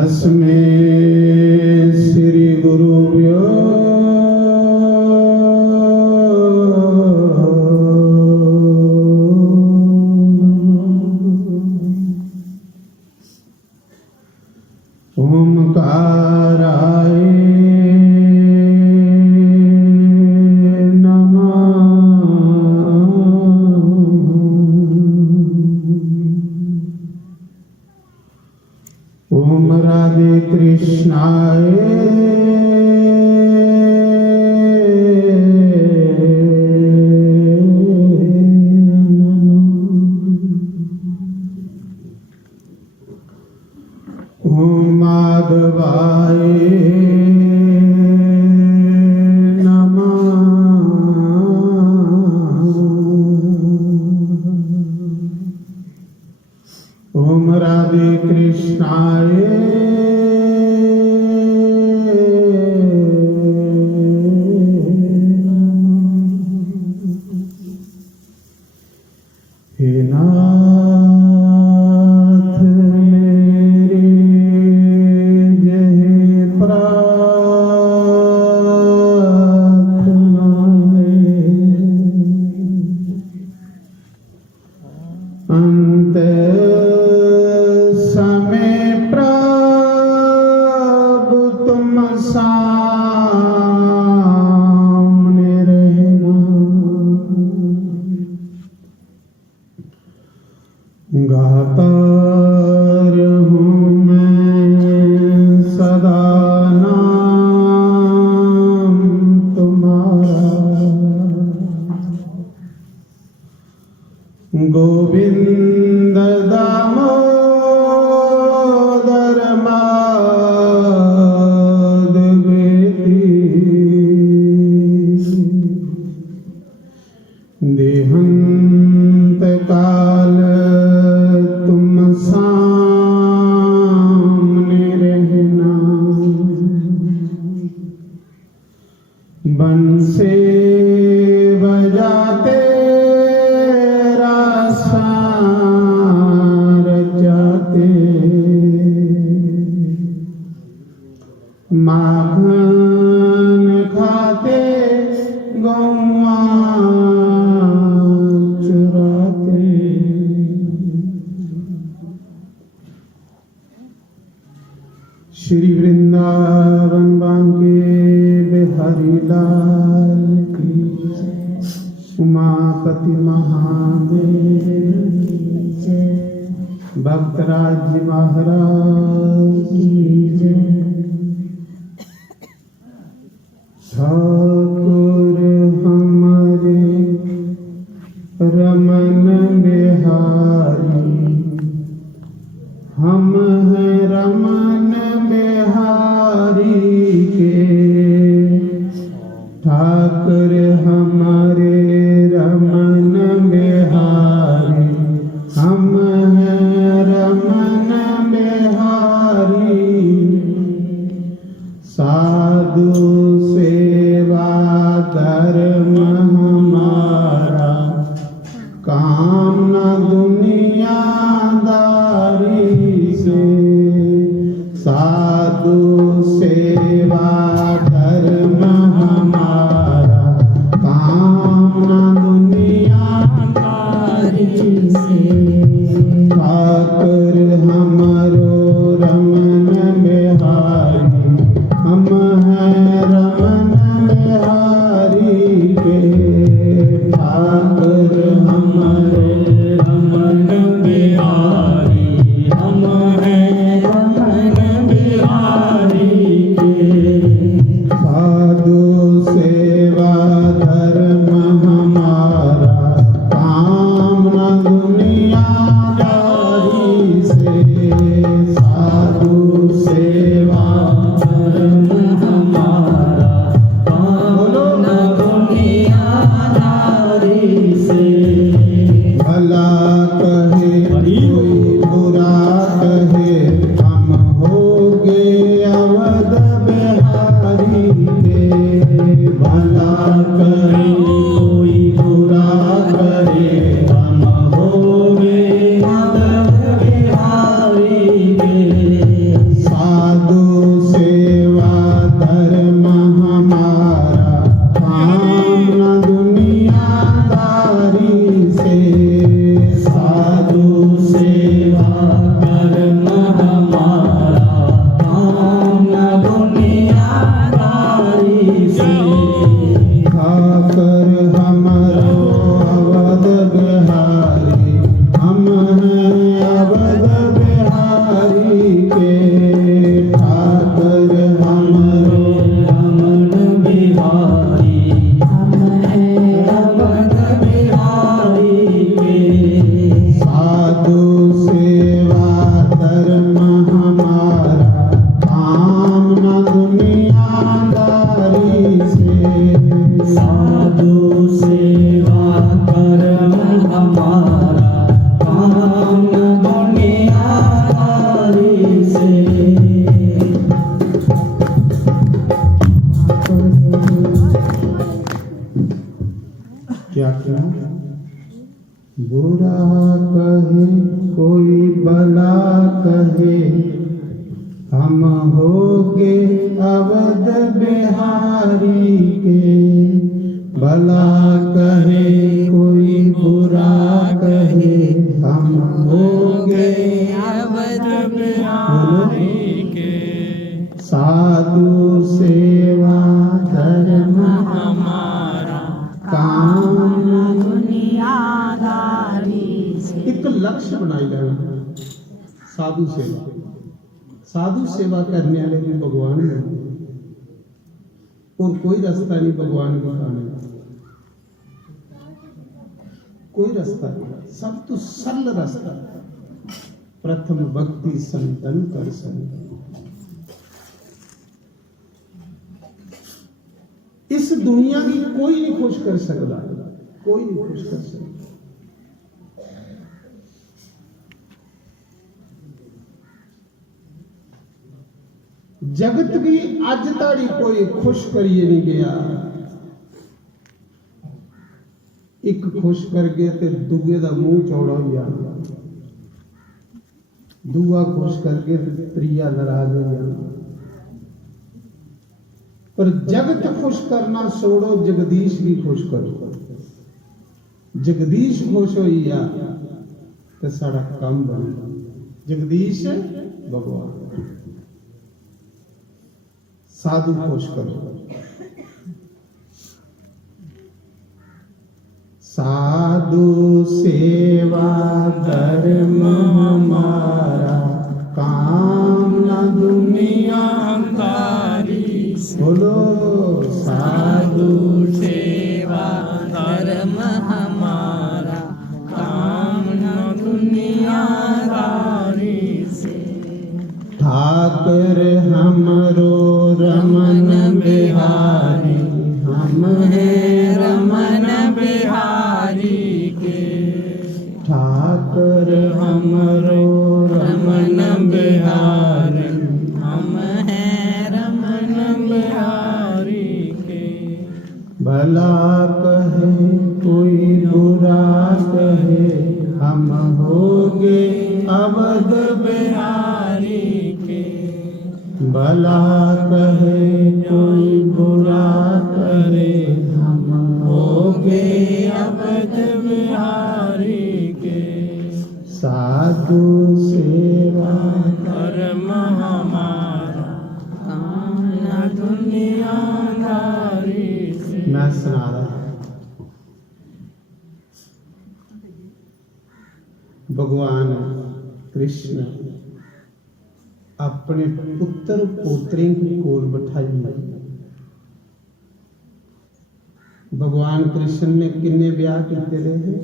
तस्मै श्री गुरुभ्यो ओंकाराय ओम राधे कृष्णाय ओम माधवाय नमः। ओम राधे कृष्णाय हे नाथ मेरे जय प्रार्थना है अंत समय प्रभु तुम सामने रहना। गातार हूँ मैं सदा नाम तुम्हारा, गोविंद दामोदर माधवेति देहांत काल तुम सामने रहना। बंसे बजाते रचाते, माखन खाते गौआ चुराते। श्री वृंदावन बांके बिहारी लाल की, उमापति महादेव की, भक्तराज जी महाराज की जय। ठाकुर हमारे रमन बिहारी, हम हैं रमन बिहारी के। ठाकुर हमारे रमन बिहारी, हम हैं रमन बिहारी। साधु सेवा धर्म हमारा, काम न दुनियादारी से। साधु सेवा धर्म हमारा, काम न दुनियादारी से। ठाकुर हमरो रमन बिहारी, हम हैं रमन बिहारी के। ठाकुर हमारे रमन बिहारी, हम हैं रमन बिहारी के। साधु सेवा धर्म हमारा, काम न दुनिया हमारा काम दुनियादारी से। क्या क्या बुरा कहे कोई भला कहे, हम होगे अवध बिहारी के। भला कहे कोई बुरा कहे, हम होगे अवध बिहारी के। साधु सेवा धर्म हमारा काम दुनियादारी से। एक लक्ष्य बनाई लेना साधु सेवा। साधु सेवा करने वाले भी भगवान है, और कोई रास्ता नहीं भगवान को पाने का, कोई रास्ता नहीं, सब तो सरल रास्ता। प्रथम भक्ति संतन कर संग। इस दुनिया की कोई नहीं खुश कर सकता, कोई नहीं खुश कर सकता। जगत भी अज ताड़ी कोई खुश करिए नहीं गया। एक खुश कर गया तो दूए का मुंह चौड़ा हो जाता, दूआ खुश करके त्रिया नाराज हो जाता। पर जगत खुश करना छोड़ो, जगदीश भी खुश करो। जगदीश खुश हो तो सारा काम बनेगा। जगदीश भगवान। साधु खुश करो। साधु सेवा धर्म हमारा काम न दुनियादारी से। बोलो साधु सेवा धर्म हमारा काम न दुनियादारी से। ठाकर हमरो रमन बिहारी, हम हैं रमन बिहारी के। ठाकर हमरो रमन बिहारी, हम हैं रमन बिहारी के। भला कहे कोई बुरा कहे, हम होगे अवध बिहारी के। भला कहे कोई बुरा करे, हम होगे अवध बिहारी के। साधु सेवा धर्म हमारा काम न दुनियादारी से। मैं सुना रहा। भगवान कृष्ण अपने पुत्र पोत्रे कोल बिठाई। भगवान कृष्ण ने किन्ने ब्याह किते रहे?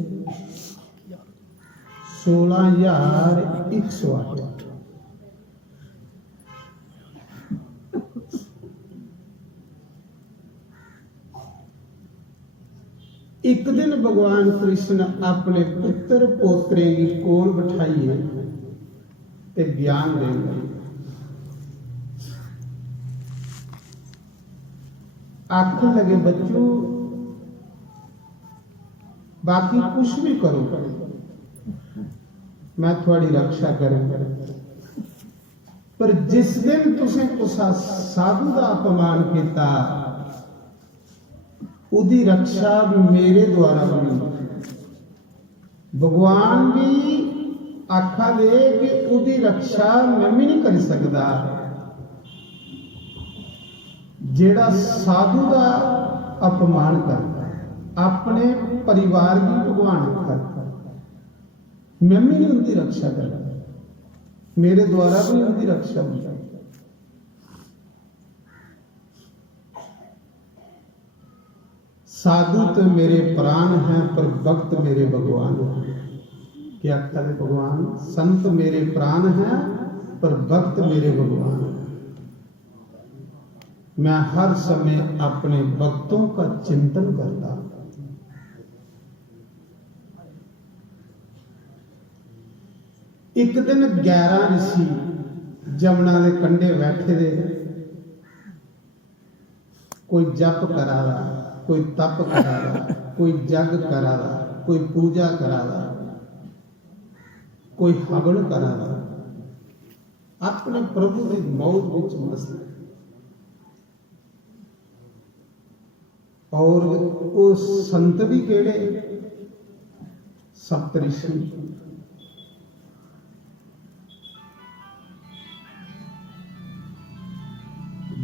16,108। एक दिन भगवान कृष्ण अपने पुत्र पोत्रे की कोल बिठाइए ते ज्ञान देंगे। आखिर लगे बच्चों बाकी कुछ भी करो, मैं थोड़ी रक्षा करूंगा, पर जिस दिन तुसें कुसा साधु का अपमान किया उदी रक्षा मेरे द्वारा होनी। भगवान भी आखा दे कि उदी रक्षा मैं भी नहीं कर सकता। जेड़ा साधु का अपमान करता अपने परिवार की भगवान करता, मैं भी नहीं उनकी रक्षा करता, मेरे द्वारा भी उनकी रक्षा हो जाए। साधु तो मेरे प्राण हैं पर भक्त मेरे भगवान हैं। क्या कहते भगवान? संत मेरे प्राण हैं पर भक्त मेरे भगवान हैं। मैं हर समय अपने भक्तों का चिंतन करता। एक दिन 11 ऋषि जमुना के कंढे बैठे दे, कोई जप करा रहा, कोई तप करा रहा, कोई जग करा रहा, कोई पूजा करा रहा, कोई हवन करा रहा, अपने प्रभु की मौज विच मस्त। और वो संत भी केड़े, सप्तऋषि।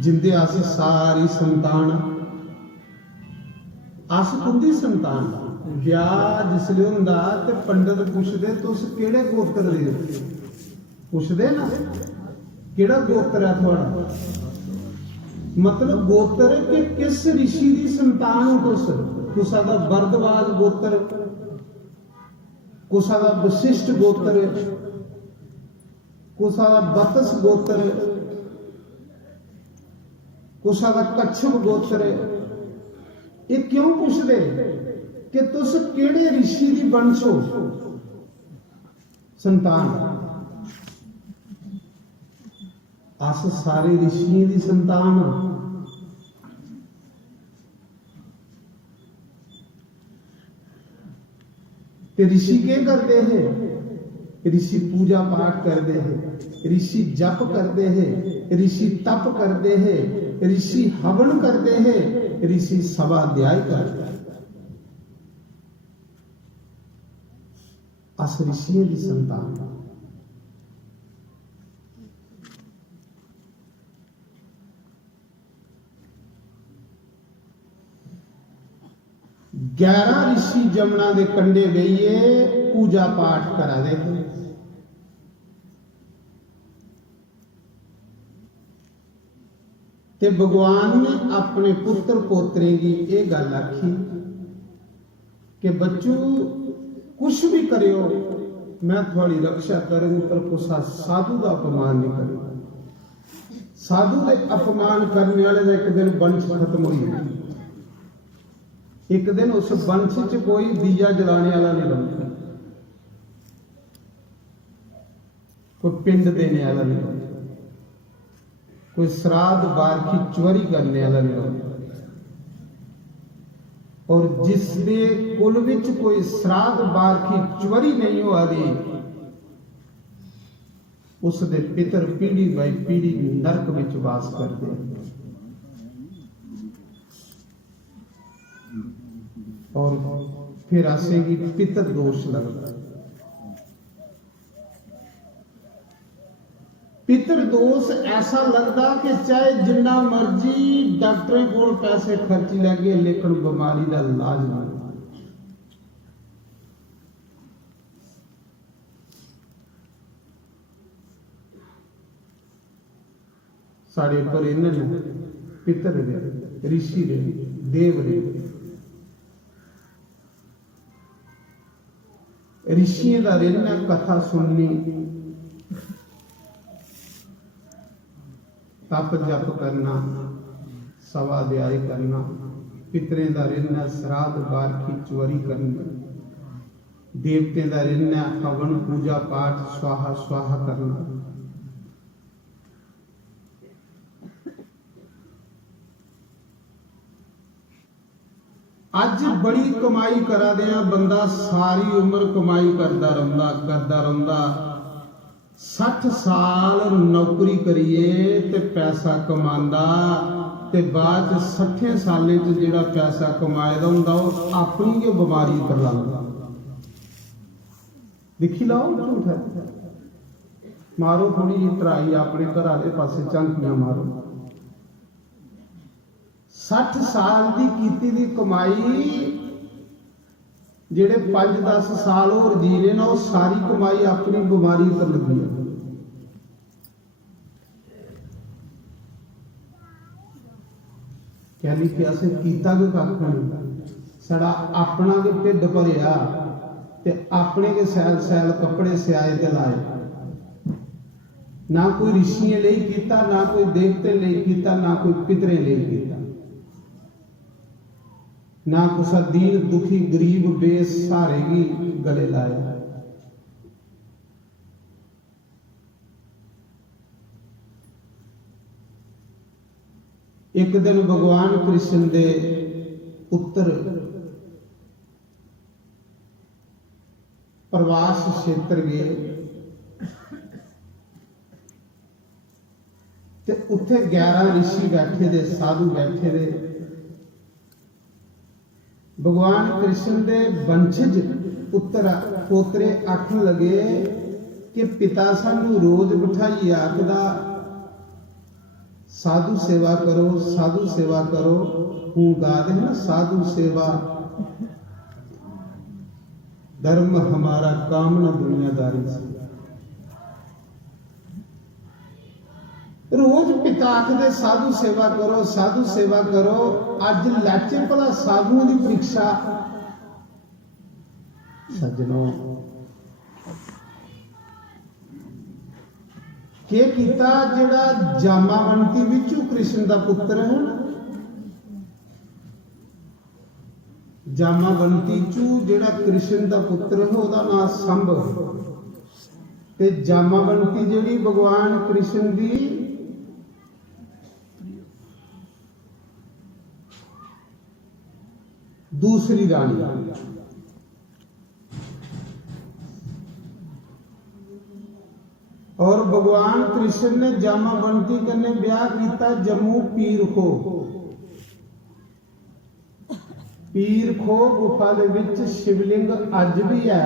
जिंदे आस सारी संतान, आस कुंदी संतान। ब्याह जिसले हुंदा ते पंडित पुछदे तुस केड़े गोत्र दे हो, पुछदे ना केड़ा गोत्र है थोड़ा, मतलब गोत्र कि किस ऋषि की संतान हो तुस। कुसा दा भरद्वाज गोत्र, कुसा दा वशिष्ठ गोत्र, कुसा दा बतस गोत्र, कुसा दा कच्छप गोत्र। ये क्यों पूछदे कि तुस केड़े ऋषि दी वंश हो, संतान। अस सारे ऋषियों की संतान। ते ऋषि के करते हैं, ऋषि पूजा पाठ करते हैं, ऋषि जप करते हैं, ऋषि तप करते हैं, ऋषि हवन करते हैं, ऋषि स्वाध्याय करते हैं। अस ऋषियों की संतान। 11 ऋषि जमुना के कंढे गईए पूजा पाठ करा दे। ते भगवान ने अपने पुत्र पोतरे की यह गल आखी कि बच्चू कुछ भी करियो मैं थोड़ी रक्षा करूं, पर कुसा साधु का अपमान नहीं करूं। साधु के अपमान करने वाले का एक दिन वंश खत्म हुई। एक दिन उस वंश च कोई दिया जलाने वाला नहीं बनता, कोई पिंड देने वाला नहीं बनता, कोई श्राद्ध बारखी चोरी करने वाला नहीं बनता। और जिसके कुल विच कोई श्राद्ध बारखी चोरी नहीं हो रही, उसके पितर पीढ़ी बाई पीढ़ी नरक विच वास करते हैं। और फिर आसेगी पितर दोष लगता। पितर दोष ऐसा लगता कि चाहे जिन्ना मर्जी डॉक्टर को पैसे खर्ची लगे, लेकिन बीमारी का इलाज नहीं। साढ़े पर इन्होंने पितर रहे, ऋषि रहे, देव रहे। ऋषियों का रहना, कथा सुननी, तप जप करना, स्वाध्याय करना, पितरे का रहना, श्राद्ध बारखी चोरी करना, देवते का रहना, हवन पूजा पाठ स्वाहा स्वाहा करना। अज बड़ी कमाई करा दिया बंदा, सारी उम्र कमाई करता रहता 60 साल नौकरी करिए ते पैसा कमांदा, ते बाद 60 सालें च जिहड़ा पैसा कमाए दा हुंदा ओह अपनी गै बीमारी कर लांदा। देखी लाओ झूठ है, मारो थोड़ी जी तराई अपने घर दे पासे, झांकियां मारो। 60 साल की कीती दी कमाई जेड़े 5-10 साल और जीने ना, वो सारी कमाई अपनी बीमारी पर लगी है। कह लिखिया से कीता के कख नहीं, साड़ा अपना के ढिड भरिया ते अपने के सैल सैल कपड़े सियाए ते लाए। ना कोई ऋषियों लिए कीता, ना कोई देवते लिए कीता, ना कोई पितरे लिए कीता, ना कुसा दीन दुखी गरीब बेसहारे की गले लाए। एक दिन भगवान कृष्ण दे पुत्र प्रवास क्षेत्र गए ते उत्थे 11 ऋषि बैठे दे, साधु बैठे दे। भगवान कृष्ण दे वंशज पुत्र पोतरे आखन लगे कि पिता सानू रोज बिठाई आखदा साधु सेवा करो, साधु सेवा करो। हूँ गा दे ना, साधु सेवा धर्म हमारा, काम न दुनियादारी से। रोज पिता आखदे साधु सेवा करो, साधु सेवा करो। अज लैचे भला साधुओं की परीक्षा। सज्जनों, के कीता जेड़ा जामावंती विचू कृष्ण दा पुत्र है ना, जामावंती चू जेड़ा कृष्ण दा पुत्र है ओदा नाम संभ ते जामावंती जेड़ी भगवान कृष्ण दी दूसरी रानी। और भगवान कृष्ण ने जामावंती कन्ने ब्याह किया जम्मू पीर खो। पीर खो गुफा दे विच शिवलिंग अज भी है।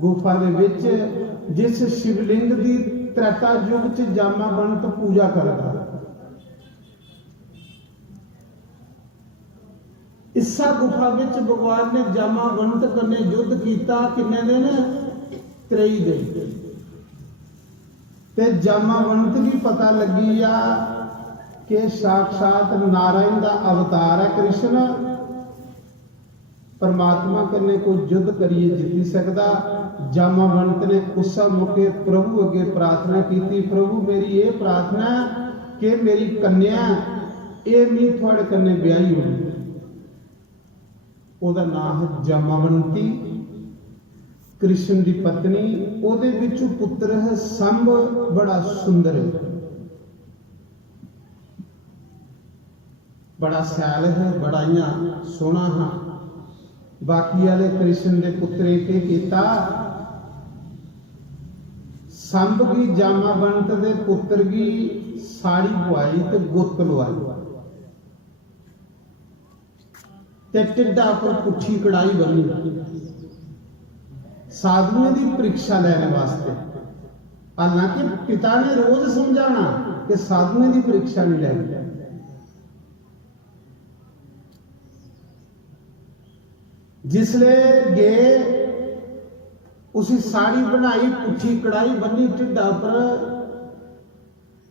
गुफा दे विच जिस शिवलिंग दी त्रेता युग च जामावंत पूजा करदा। इसा गुफा विच भगवान ने जामावंत कन्ने युद्ध किया। किन्ने दिन? 23 दिन। ते जामावंत भी पता लगी आ कि साक्षात नारायण का अवतार है कृष्ण। परमात्मा कन्ने कोई युद्ध करिए जित सकता। जामावंत ने उस मौके प्रभु अगे प्रार्थना की, प्रभु मेरी ये प्रार्थना कि मेरी कन्या ये मी थोड़े कन्ने ब्याही होनी। ओदा नाम है जामावंती, कृष्ण की पत्नी। ओदे विचों पुत्र है संभ, बड़ा सुंदर है, बड़ा सैल है, बड़ा इया सोहना है। बाकी वाले कृष्ण के पुत्रे के कीता, संभ की जामावंत दे पुत्र की साड़ी पवाई ते गुत्त लवाई ते टिड्डा पर पुठी कढ़ाई बनी साधुओं की परीक्षा लेने वास्ते। हालांकि पिता ने रोज समझाना कि साधुओं की परीक्षा नहीं लेनी। जिसले गए उसी साड़ी बनाई, पुठी कढ़ाई बनी टिड्डा पर,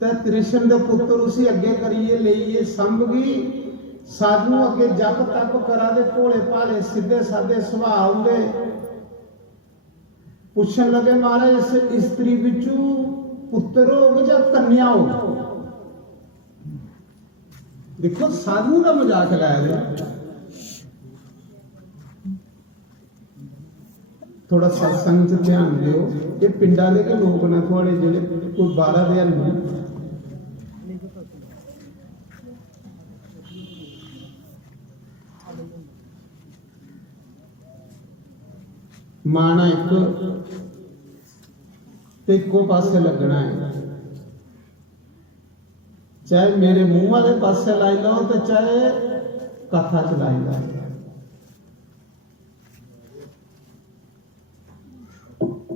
ते कृष्ण दे पुत्र उसी अगे करिए लेइए संभगी। साधु अगे जप तप करा दे, भोले भाले सीधे साधे सुभाव होंगे। पूछन लगे महाराज इस स्त्री बिचू पुत्र हो या कन्या हो? देखो साधु का मजाक लाया गया। थोड़ा सत्संग च ध्यान दियो। ये पिंडा दे के लोग ने थोड़े जेड़े कोई 12 दे नहीं। माना एक ते एको पासे लगना है। चाहे मेरे मुंह वाले पासे लाई लो तो चाहे कथा चलाई लो।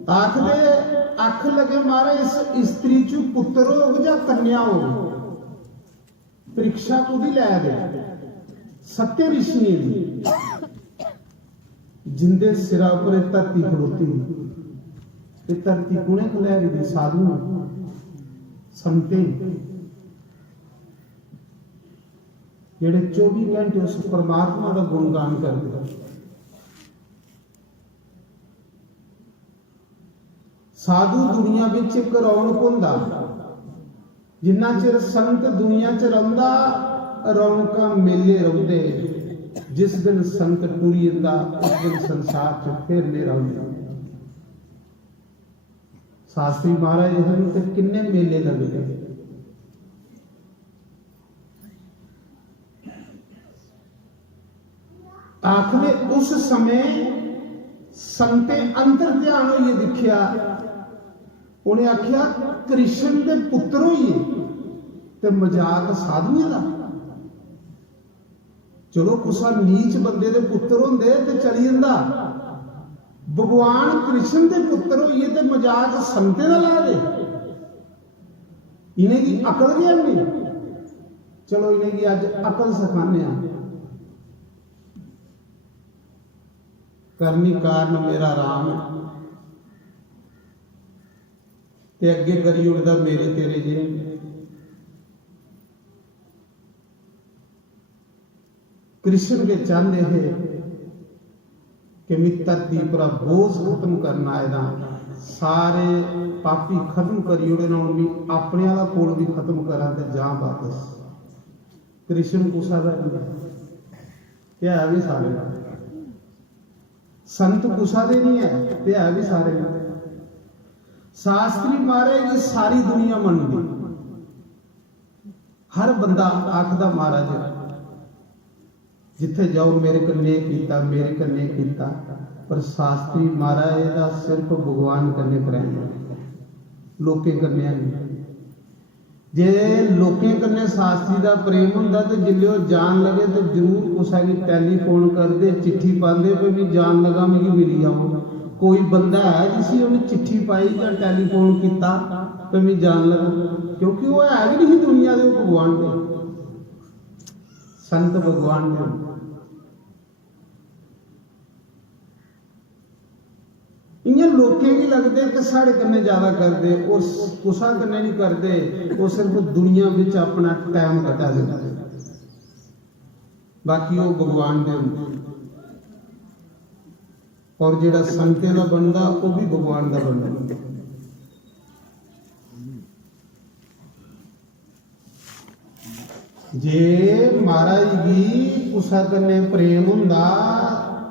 आखदे अख लगे मारे इस स्त्री चू पुत्र हो या कन्या हो? परीक्षा कुदी लै दे सत्य ऋषि दी जिंदे सिरा पर धरती खड़ोती। ये धरती कुने खलैरी दी? साधु संते जेड़े 24 घंटे उस परमात्मा का गुणगान करते। साधु दुनिया विच एक रौनक हुंदा। जिन्ना चिर संत दुनिया च रहिंदा रौनकां मेले रहिंदे। जिस दिन संत टुरी जांदा उस दिन संसार च फिर नेरा हुंदा। शास्त्री महाराज ते किन्ने मेले लगदे। आखिर उस समय संते अंतर ध्यान होइए दिखिया, उन्हें आख्या कृष्ण के पुत्र होइए ते मजाक साधुए दा। चलो कुसा नीच बंदे दे पुत्र होंदे ते चली जांदा, भगवान कृष्ण के पुत्र होइए ते मजाक संते दा ला दे। इन्हें की अकल ज्ञान नहीं। चलो इन्हें की अज अकल सिखाने। करनी कारण मेरा राम ते अगे करी उड़दा मेरे तेरे जे। कृष्ण के चाहते हैं कि मैं धरती पर बोझ खत्म करना है, सारे पापी खत्म करी उड़े ना, मैं अपने वाला कोल भी खत्म करा ते जा वापस। कृष्ण कुसा दा नहीं है भी सारे, संत कुसा दे नहीं है भी सारे। शास्त्री महाराज की सारी दुनिया मनदी, हर बंदा आखदा महाराज जिथे जाओ मेरे कन्ने कीता, मेरे कन्ने कीता, पर शास्त्री महाराज दा सिर्फ भगवान कन्ने प्रेम है, लोके कन्ने नहीं। जे लोके कन्ने शास्त्री दा प्रेम हुंदा ते जिल्ले ओ जान लगे तो जरूर कुसा की टेलीफोन करदे, चिट्ठी पांदे पे भी जान लगा मिगी मिली जाओ। कोई बंदा है जिसी उन्हें चिट्ठी पाई या टेलीफोन किया तो मैं जान लगा, क्योंकि वो है भी नहीं दुनिया के भगवान के संत भगवान के। इयां लोकें भी लगते कि साढ़े कन्ने ज्यादा करते, और कुसा कन्ने नहीं करते, वो सिर्फ दुनिया विच अपना टाइम कटा देते, बाकी वो भगवान दे होंदे। और जिहड़ा संतें दा बनदा वो भी भगवान दा बनदा। जे महाराज जी कुसा कन्ने प्रेम हुंदा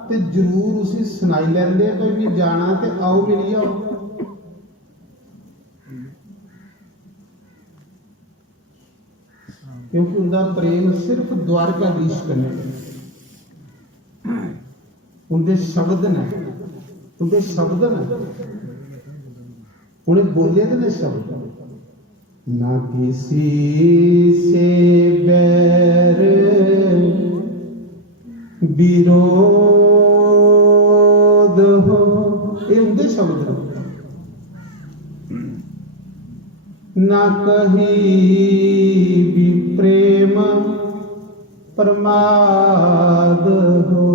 ते जरूर उसी सुनाई लैंदे कोई भी जाना ते आओ मिली आओ। क्योंकि उनका प्रेम सिर्फ द्वारकाधीश कन्ने, उनके शब्द ने, उनके शब्द ने, उन्हें बोले थे शब्द। ना किसी से बैर विरोध हो, ये उनके शब्द हैं। ना कहीं भी प्रेम प्रमाद हो।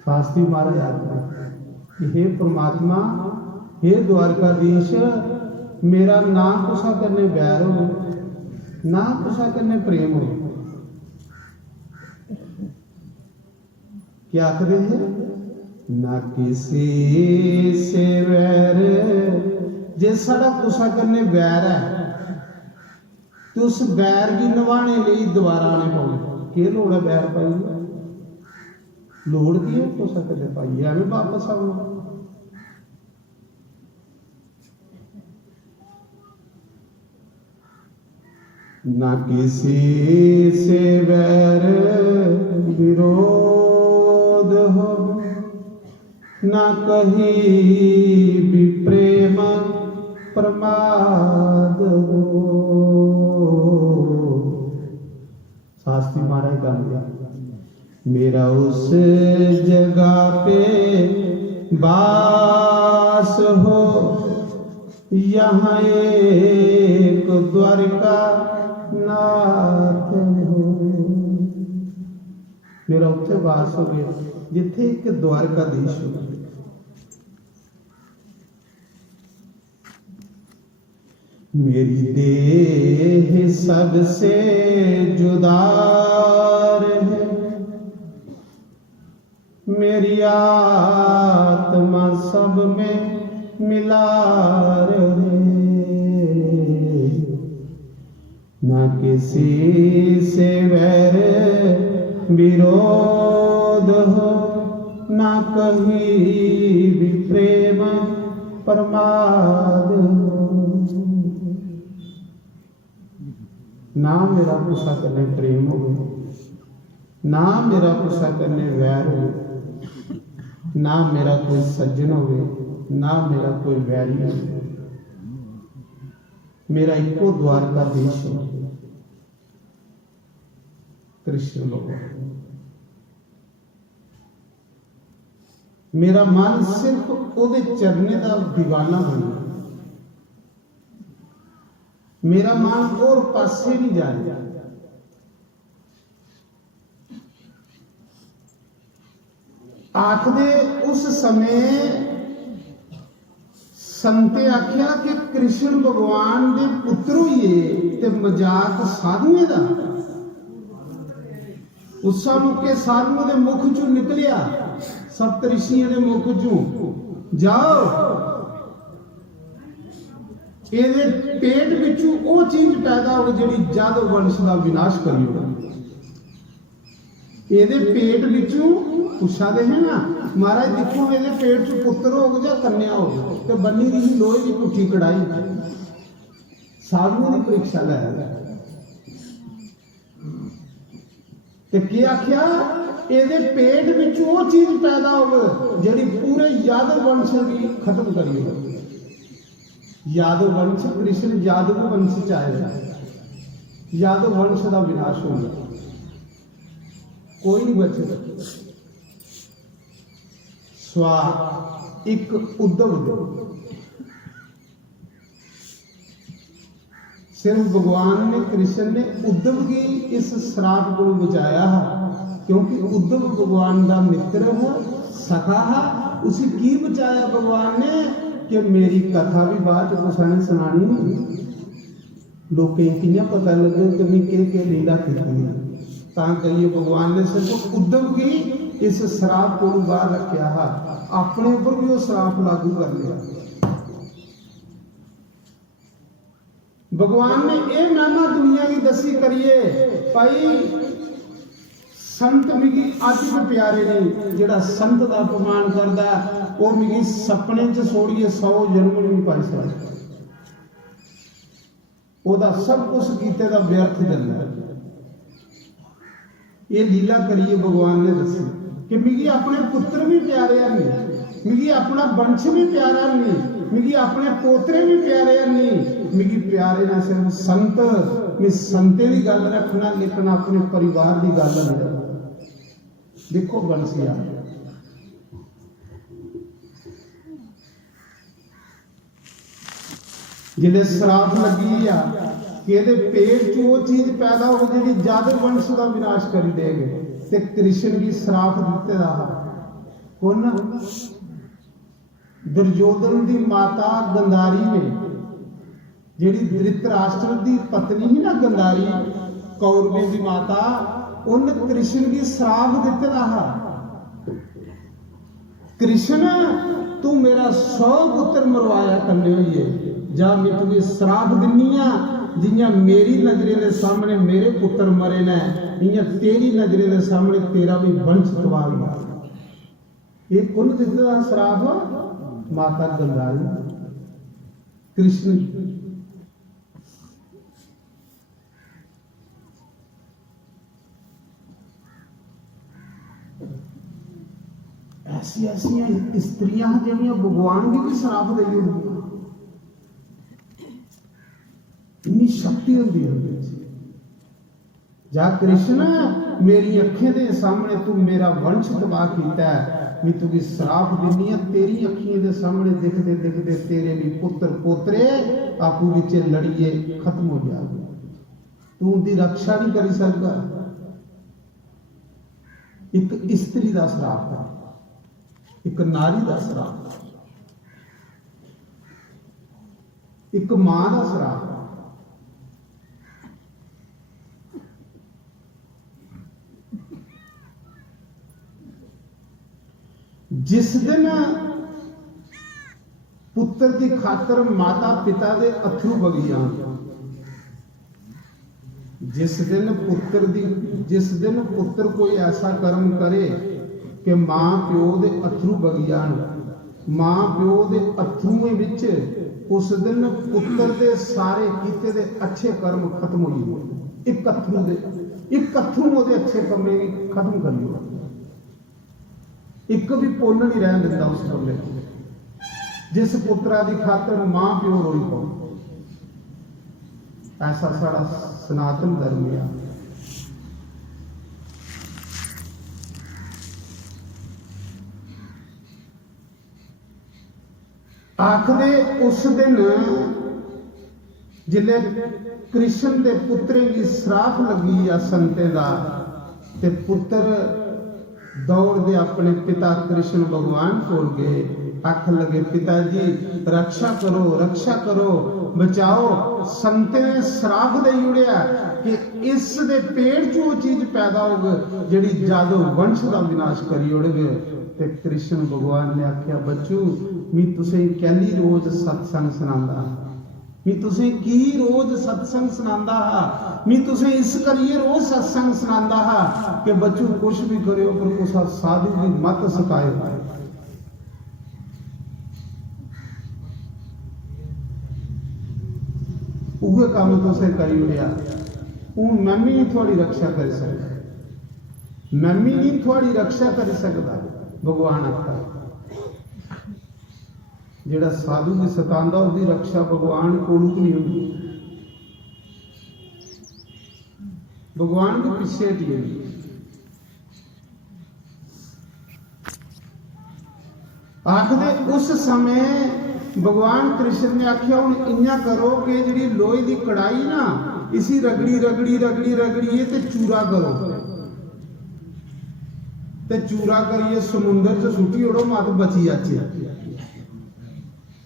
शास्त्री महाराज कि हे परमात्मा, हे द्वारकाधीश, मेरा ना कुसा करने बैर हो, ना कुसा करने प्रेम हो। क्या आखदे हैं? ना किसी से वैर, जे साड़ा कुसा करने बैर है तो उस बैर की निभाने लिए दोबारा आने पाओ। की लोड़ है बैर पाई? लोड़ की है कुसा करने पाई, एवं वापस आओ। ना किसी से वैर विरोध हो, ना कहीं भी प्रेम प्रमाद हो। शास्त्री महाराज गांधी, मेरा उस जगह पे वास हो, यहाँ एक द्वारका नाथ हो। मेरा उत्थे वास हो गया जिथे एक द्वारकाधीश हो। मेरी देह सबसे जुदा रहे, मेरी आत्मा सब में मिला रहे। ना किसी से वैर विरोध हो, ना कहीं भी प्रेम प्रमाद हो। ना मेरा कुसा कने प्रेम हो, ना मेरा कुसा करने वैर हो, ना मेरा कोई सज्जन हो, ना मेरा कोई वैरी हो। मेरा इको द्वारका देश है कृष्ण भगवान। मेरा मन सिर्फ ओदे चरने का दीवाना बना। मेरा मन और पासे नहीं जा रहा। आखदे उस समय संते आख्या कि कृष्ण भगवान दे पुत्र होइए ते मजाक साधुए दा। उस मुके साधुओं दे मुख चों निकलिया, सप्तऋषियों दे मुख चों, जाओ ਇਹਦੇ पेट विचों वो चीज पैदा हो जिहड़ी जद वंश का विनाश करियो। ਇਹਦੇ पेट विचों पुछा दे है ना महाराज देखो ਇਹਦੇ पेट च पुत्र हो या कन्या हो ते बन्नी दी लोहे की पुठी कढ़ाई साधुओं की परीक्षा लै ते की आख्या ਇਹਦੇ पेट विचों वो चीज पैदा हो जिहड़ी पूरे यादव वंश की खत्म करियो। यादव वंश कृष्ण यादव वंश च आएगा, यादव वंश का विनाश होगा, कोई नहीं बचेगा। स्वा एक उद्धव सिर्फ भगवान ने कृष्ण ने उद्धव की इस श्राप को बचाया है, क्योंकि उद्धव भगवान का मित्र है, सखा है। उसे की बचाया भगवान ने कि मेरी कथा भी बाद कुछ ने सुनानी नहीं, लोकें कियां पता लगे कि मैं के लीला की कहिए। भगवान ने सिर्फ उद्धव की इस श्राप को बाहर रखा है, अपने ऊपर भी वो श्राप लागू कर लिया। भगवान ने यह महिमा दुनिया की दसी करिए भाई संत मिगी अज भी प्यारे नहीं। जिहड़ा संत का अपमान करता वो मिगी सपने च सोड़िए 100 जन्म नहीं पाई सकता। ओदा सब कुछ कीते दा व्यर्थ जांदा। ये लीला करिए भगवान ने दसी कि मिगी अपने पुत्र भी प्यारे नहीं, मिगी अपना वंश भी प्यारा नहीं, मिगी अपने पोतरे भी प्यारे नहीं, मिगी प्यारे ना सिर्फ संत। मैं संते की गल रखना लेकिन अपने परिवार की गल नहीं रखना। देखो बंसिया जिले श्राप लगी आ कि ये पेट च वो चीज पैदा हो जी यादव वंश का विनाश कर देगे, ते कृष्ण की श्राप दिते रहा कौन? दुर्योधन की माता गंधारी ने, जिहड़ी धृतराष्ट्र की पत्नी ही ना गंधारी, कौरवें की माता, उन कृष्ण की श्राप दिते रहा। कृष्ण तू मेरा 100 पुत्र मरवाया करने हुई जा, मैं तुम्हें श्राप दिनी आ जियां मेरी नजरे के सामने मेरे पुत्र मरे ने, इयां तेरी नजरे के सामने तेरा भी वंश तबाह हुआ। ये कौन दिता श्राप? माता गंधारी कृष्ण। ऐसी ऐसी स्त्रियां जिहड़ियां भगवान की भी श्राप दे होंगी, इन्नी शक्ति होती है। जा कृष्ण मेरी अखियों के सामने तू मेरा वंश तबाह किया है, मैं तुझे श्राप दिनी है, तेरी अखियों के सामने दिखते दिखते तेरे भी पुत्र पोतरे आपू विच लड़िए खत्म हो जाए, तू उनकी रक्षा नहीं कर सकता। एक स्त्री का श्राप है, एक नारी का श्राप, एक मां का श्राप। जिस दिन पुत्र की खातर माता पिता के अथरू बगी जान, जिस दिन पुत्र कोई ऐसा कर्म करे कि मां प्यो के अथरू बगी जान, मां प्यो के अथरूएं विच उस दिन पुत्र के सारे कीते दे अच्छे कर्म खत्म हो जाए। एक अथरू दे ਇੱਕ ਹੱਥੋਂ ਉਹਦੇ ਅੱਛੇ ਕੰਮੇ ਖਤਮ ਕਰ ਲਿਓ, ਇੱਕ ਵੀ ਪੁੰਨ ਨਹੀਂ ਰਹਿਣ ਦਿੰਦਾ ਉਸ ਬੰਦੇ ਨੂੰ। ਜਿਸ ਪੁੱਤਰਾ ਦੀ ਖਾਤਰ ਮਾਂ ਪਿਓ ਰੋਈ ਪਾਉ, ਐਸਾ ਸਾਡਾ ਸਨਾਤਨ ਧਰਮ ਹੈ। आखदे उस दिन जिले कृष्ण के पुत्रे की श्राप लगी या संते दा ते पुत्र दौड़दे अपने पिता कृष्ण भगवान कोल गए, आख लगे पिताजी रक्षा करो बचाओ। संते ने श्राप दे उड़िया कि इस दे पेट चो चीज पैदा होगी जिहड़ी जादू वंश का विनाश करी उड़गे। ते कृष्ण भगवान ने आख्या बच्चू मी तुसें कैली रोज सत्संग सुनांदा, मी तुसें की रोज सत्संग सुनांदा हा, मी तुसें इस करिए रोज सत्संग सुनांदा हा कि बच्चू कुछ भी करियो पर कुछ साधु की मत सकायो। उहे काम तुसें करी उड़िया, हूं मैं भी नहीं थोड़ी रक्षा कर सकदा, मैं भी नहीं थोड़ी रक्षा कर सकदा। भगवान आखदा जेड़ा साधु की सतांदा उसकी रक्षा भगवान कोलू नहीं होगी, भगवान के पीछे हटी होगी। आखदे उस समय भगवान कृष्ण ने आख्या हुण इन्ना करो कि जिहड़ी लोहे की कड़ाई ना इसी रगड़ी रगड़ी रगड़ी रगड़िए ते चूरा करो, ते चूरा करिए समुंदर च सुटी ओड़ो मत बची जाचे,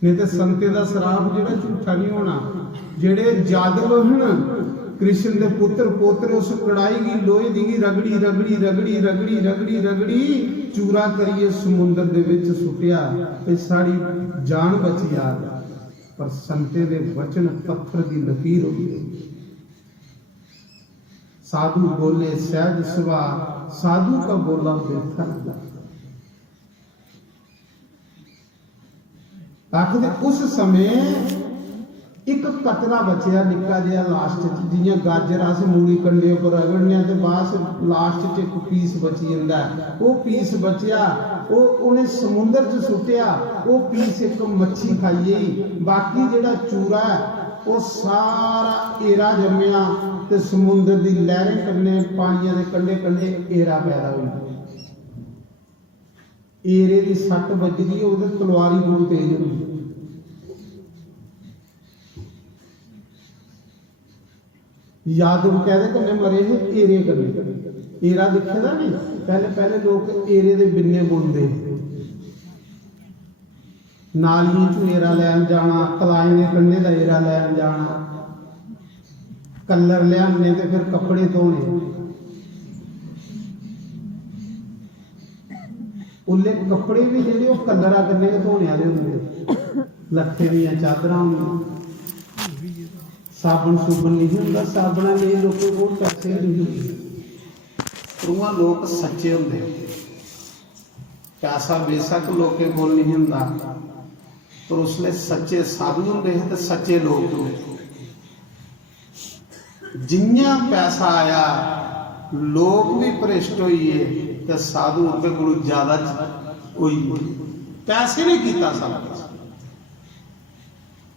नहीं तो संते दा श्राप जिहड़ा झूठा नहीं होना। जिहड़े जादव हन कृष्ण दे पुत्र पोत्र उस कड़ाई की लोहे दी रगड़ी रगड़ी रगड़ी रगड़ी रगड़ी रगड़ी चूरा करिए समुंदर दे विच सुटिया ते सारी जान बची आ। पर संते दे वचन पत्थर की लकीर हो गई। साधु बोले सहज सुभा, साधु का बोला व्यर्थ न। आखिर उस समय एक कतरा बचिया निक्का जिहा लास्ट च, जियां गाजर अस मूली कंडे उपर रगड़ने ते बाद लास्ट च एक पीस बची जांदा है, वो पीस बचिया वो उन्हें समुंदर च सुटिया, वो पीस एक मच्छी खाई, बाकी जिहड़ा चूरा है वो सारा एरा जम्मिया ते समुंदर दी लहरें कन्ने पानियां दे कंडे कंडे एरा पैदा होई। एरे दी सट बजदी ओहदे तलवारी कोल तेज होंदी। यादव कहते कन्ने मरे हे एरे कन्ने, एरा दिखे दा नहीं, पहले पहले लोग एरे दे बिन्ने बुनदे, नालियां चों एरा लैन जाना, तलाएं दे कंढे दा एरा लैन जाना, कलर लियाने ते फिर कपड़े धोने। उल्ले कपड़े भी जेहड़े वो कलरा कन्ने धोने वाले होंदे, लट्ठे दियां चादरां होंदियां, साबन सूबन नहीं होंदा, साबना लिए लोगों को पैसे नहीं होंदे। उहाँ लोग सच्चे होंदे, पैसा बेशक लोगों कोल नहीं होंदा पर उसले सच्चे साधु होंदे ते सच्चे लोग होंदे। जिन्ना पैसा आया लोग भी भ्रिष्ट होइए ते साधु उनके कोल ज्यादा होई। पैसे ने कीता सब कुछ,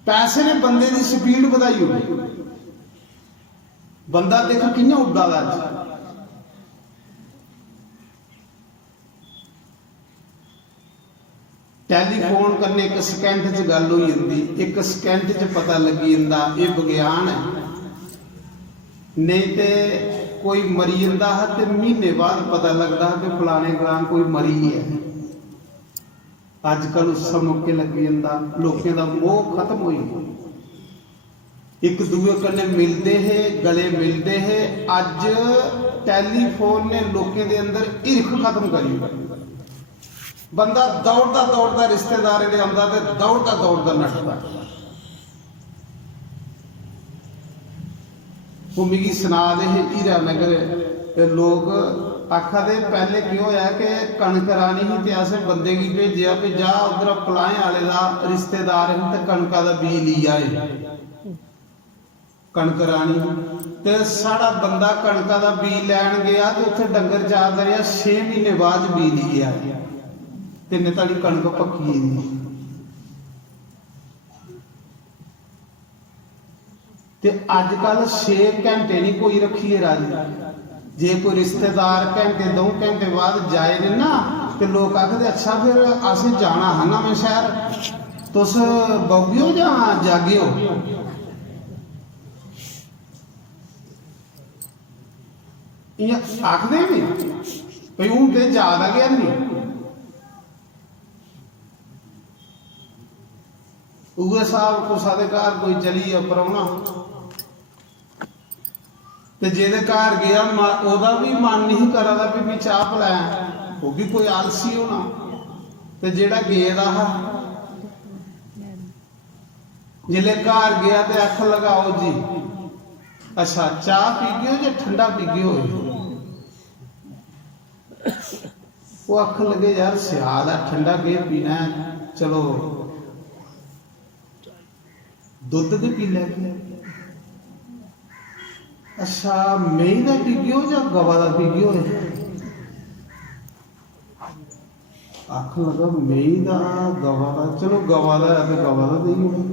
पैसे ने बंदे की स्पीड बढ़ाई होगी। बंदा देखो किन्ना उड्डा दा, टैलीफोन करने एक सेकंड च गल हो जाती, एक सेकंड च पता लगी जाता। ये विज्ञान है, नहीं तो कोई मरी जाता है तो महीने बाद पता लगता है कि फलाने ग्राम कोई मरी है। अजकल उस मौके लग जाता, लोगों का मोह खत्म हो गया, एक दूए कन्ने मिलते है, गले मिलते है। अज टैलीफोन ने लोगों के अंदर ईर्ख खत्म करी। बंदा दौड़ता दौड़ता रिश्तेदार दे आंदा ते दौड़ता दौड़ता नठदा। वो मिगी सुना दे हीरा नगर लोग आखा दे पहले की होया कि कणक रानी ही ते असें बंदे की भेजिया कि जा उधर पलाए वाले दा रिश्तेदार है ते कणका दा बीज ली आए। कणक राणी ते साड़ा बंदा कणका दा बी लैन गया तो उत्थे डंगर चारदा रहा 6 महीने बाद बी नहीं गया ते ने ताड़ी कणक पक्की नहीं ते अजकल 6 घंटे नहीं कोई रखिए राजी जे कोई रिश्तेदार घंटे 2 घंटे बाद जाए ने ना तो लोग आखते अच्छा फिर असें जाना है ना मैं शहर तुस बौगियो या जागियो आखते नहीं भाई हूं तो याद आ गया नहीं उगे साहब कुसा दे घर कोई चली अपराउना ते जेदे घर गया ओदा भी मन नहीं करदा भी मैं चाह पिलाया वो भी कोई आलसी होना ते जेड़ा गेदा हा जिले घर गया ते अख लगाओ जी अच्छा चाह पी गयो या ठंडा पी गयो वो अख लगे यार सियाल है ठंडा के पीना है चलो दुध भी पी ले अच्छा मेही का पी गयो या गवा का पी गयो अख लगा मेही का गवा का चलो गवा का है तो गवा का दही होगा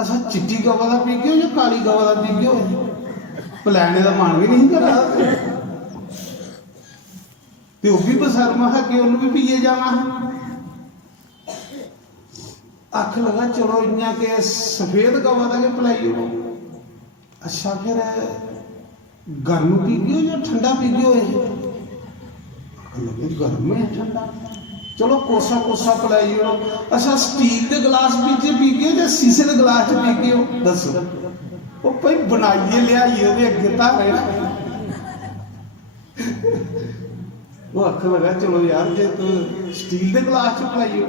अच्छा चिट्टी गवा का पी गयो या काली गवा का पी गयो पलैने का मन भी नहीं करा तो भी बसरमा है कि उन्होंने भी पीए जाना अख लगा चलो इन्ना के सफेद गवा का के पिलाई हो अच्छा फिर गर्म पी गयो या ठंडा पी गयो लगे गर्म है ठंडा चलो कोसा कोसा पिलाई हो अच्छा स्टील के गिलास पीछे पी गयो या शीशे के गिलास पी गयो दसो वो भाई बनाइए लियाइए अगे तारे वो अख लगा चलो यार जे तू स्टील के गिलास च पिलाई हो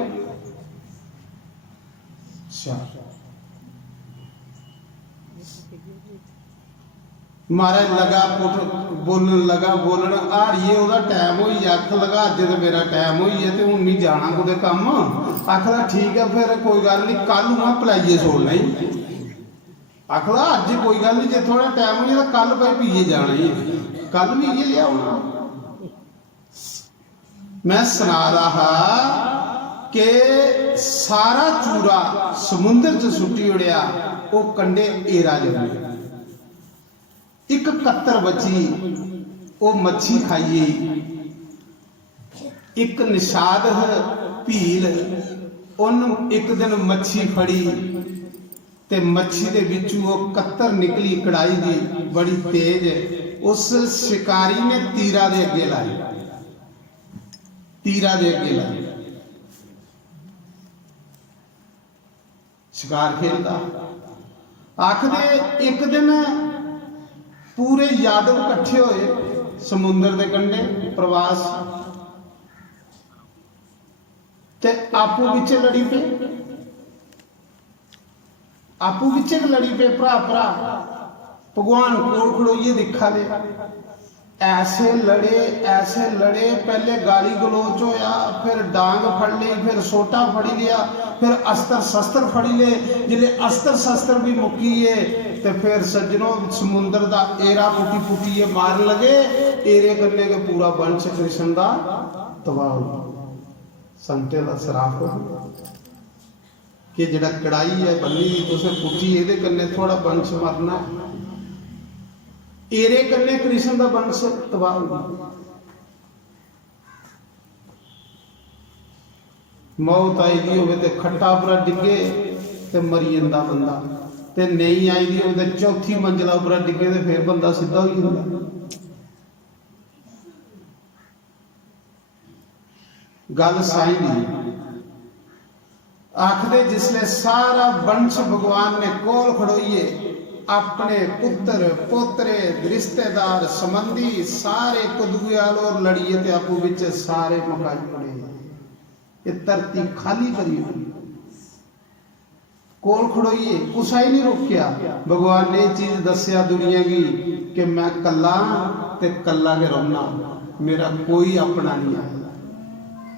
महाराज लगा बोलन लगा बोलन हाड़िए ओदा टाइम होई अख लगा अज तो मेरा टाइम होई है तो हुण नहीं जाना कुदै कम आखदा ठीक है फिर कोई गल नहीं कल मैं पिलाइए छोड़ना ही आखदा अज कोई गल नहीं जे थोड़ा टाइम होई तो कल भाई पीए जाना ही कल भी ये लिया मैं सुना रहा कि सारा चूरा समुद्र च सुट्टी उड़िया वो कंडे एरा जमे एक कत्तर बची वो मच्छी खाइए एक निषाद भील उन एक दिन मच्छी फड़ी ते मच्छी दे विचों वो कत्तर निकली कड़ाई दी बड़ी तेज उस शिकारी ने तीरा दे अगे लाई तीरा दे अगे लाई शिकार खेलता आखदे एक दिन पूरे यादव इकट्ठे होए समुद्र के कंढे प्रवास ते आपू विच लड़ी पे आपू विच लड़ी पे भरा भरा भगवान कोल खड़ोइए दिखा दे ऐसे लड़े पहले गाली गलोच होया फिर डांग फड़ ली फिर सोटा फड़ी लिया फिर अस्त्र शस्त्र फड़ी ले जिले अस्त्र शस्त्र भी मुकीए ते फिर सज्जनों समुद्र का एरा पुटी पुटीए मार लगे एरे करने के पूरा वंश कृष्ण का तबाह हो संते का सराफ हो कि जड़ा कड़ाई है बनी तुसे पुटी ये कन्ने थोड़ा वंश मरना एरे कन्ने कृष्ण का वंश तबाह हो मौत आई दी होवे ते खट्टा पर डिगे ते मरी जंदा बंदा ते नहीं आई दी होवे ते चौथी मंजिला पर डिगे ते फिर बंदा सीधा हो जांदा गल साई दी आखदे जिसले सारा वंश भगवान ने कोल खड़ोइए अपने पुत्र पोतरे रिश्तेदार संबंधी सारे कुदुआल और लड़िए ते आपू विच सारे मकाई पड़े ये धरती खाली करी हुई कोल खड़ोइए कुछ ही नहीं रोकिया भगवान ने चीज दसिया दुनिया की कि मैं कला ते कला के रहना मेरा कोई अपना नहीं है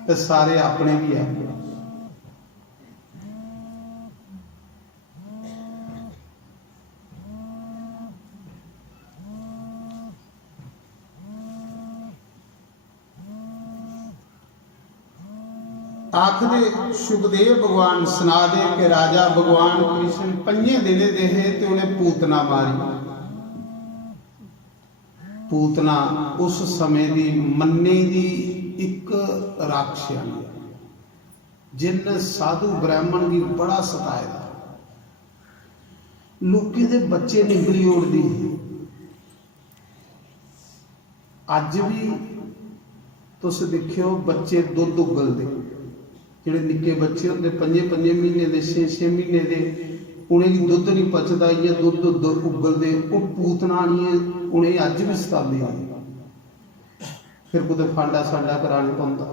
ते सारे अपने भी है आखदे सुखदेव भगवान सुना दे कि राजा भगवान कृष्ण 5 दिने दे ते उन्हें पूतना मारी। पूतना उस समय दी मन्ने दी एक राक्षसी जिन साधु ब्राह्मण की बड़ा सताया। लोकी दे बच्चे निगली उड़दी। अज भी तुस देखियो बच्चे दुध उगलते, जिहड़े निक्के बच्चे होंदे 5 महीने दे 6 महीने दे, उन्हें दुध नहीं पचदा या दुध उगलते, वो पूतनानियां उन्हें अज भी सतादी है। फिर कुछ फांडा साडा कराने पौंदा।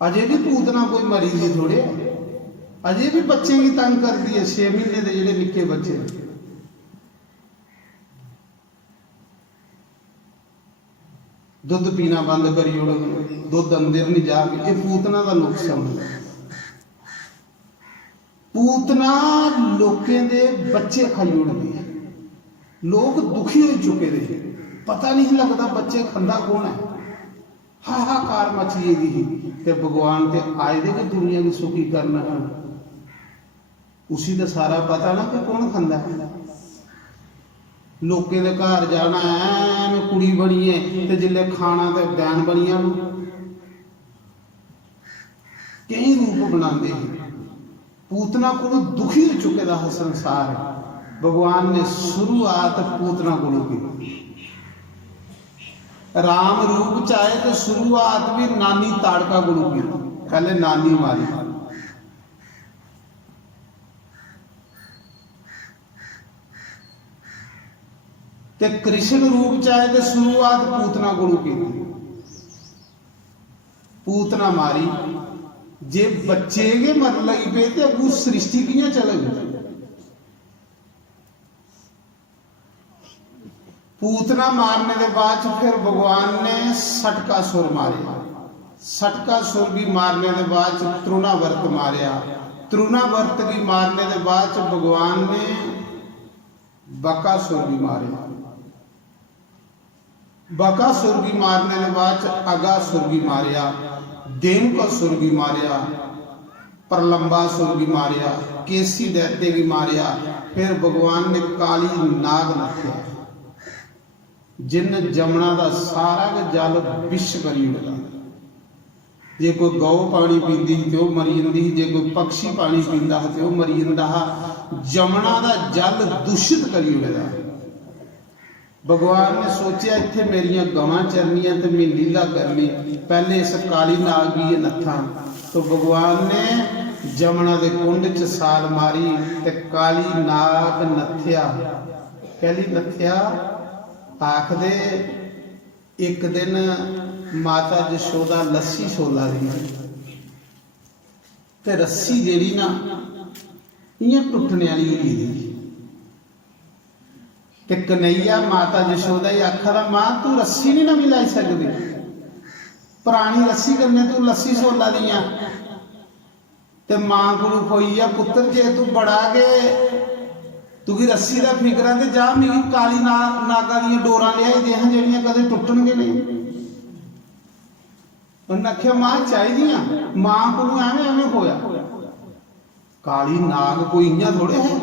अजे भी पूतना कोई मरी जी थोड़े, अजे भी बच्चे की तंग करती है। 6 महीने के जिहड़े निक्के बच्चे दुध पीना बंद करी उड़, दुध अंदर नहीं जाके, ये पूतना का नुकसान है। पूतना लोकें दे बच्चे खाई उड़दी। लोग दुखी हो चुके थे, पता नहीं लगता बच्चे खंदा कौन है। हाहाकार मची दी ते भगवान ते आए दे कि दुनिया की सुखी करना है। उसी तो सारा पता ना कि कौन खंदा है। लोकें दे घर जाना है, कुड़ी बनी है ते जिले खाना ते बैन बनिया कई रूप बनाते हैं। पूतना को दुखी हो चुके दा संसार। भगवान ने शुरुआत पूतना को की। राम रूप चाहे तो शुरुआत भी नानी ताड़का गुरु की, पहले नानी मारी। ते कृष्ण रूप चाहे तो शुरुआत पूतना गुरु की। पूतना मारी जे बच्चे के मर लगी पे तो अगू सृष्टि कियां चलेगी। पूतना मारने के बाद फिर भगवान ने सटकासुर मारे। सटकासुर भी मारने के बाद तृणावर्त मारिया। तृणावर्त भी मारने के बाद भगवान ने बकासुर भी मारे। बकासुर भी मारने के बाद अगासुर भी मारिया। देवकासुर भी मारिया। प्रलंबासुर भी मारिया। केसी दैत्य भी मारिया। फिर भगवान ने काली नाग नथिया, जिन जमना का सारा जल विष करी उड़दा। जे कोई गौ पानी पींदी तो मरी जाती, जे कोई पक्षी पानी पींदा तो मरी जाता। जमना का जल दूषित करी उड़दा। भगवान ने सोचा इत्थे मेरियां गवां चरनियां ते मैं लीला करनी, पहले इस काली नाग की नत्था। तो भगवान ने जमना के कुंड च साल मारी ते काली नाग नथ्या। कहली नथ्या आखदे एक दिन माता जशोदा लस्सी सोला दी ते रस्सी जेड़ी ना इयां टुटने वाली हुई ते कन्हैया माता जशोदा ही आखदा मां तू रस्सी नहीं नवी लाई सकदी, पुरानी रस्सी कन्नै तू लस्सी सोला दियां। ते मां कोलों होई आ पुत्र जे तू बड़ा के तुगी रस्सी का फिक्र है तो जा मेरी काली नागा दी डोरां लियाई दे जेहड़ियां कदे टुटणगे नहीं। उन्हें आख्या मां चाहिए। मां को एवं एवं होया। काली नाग कोई इं थोड़े है,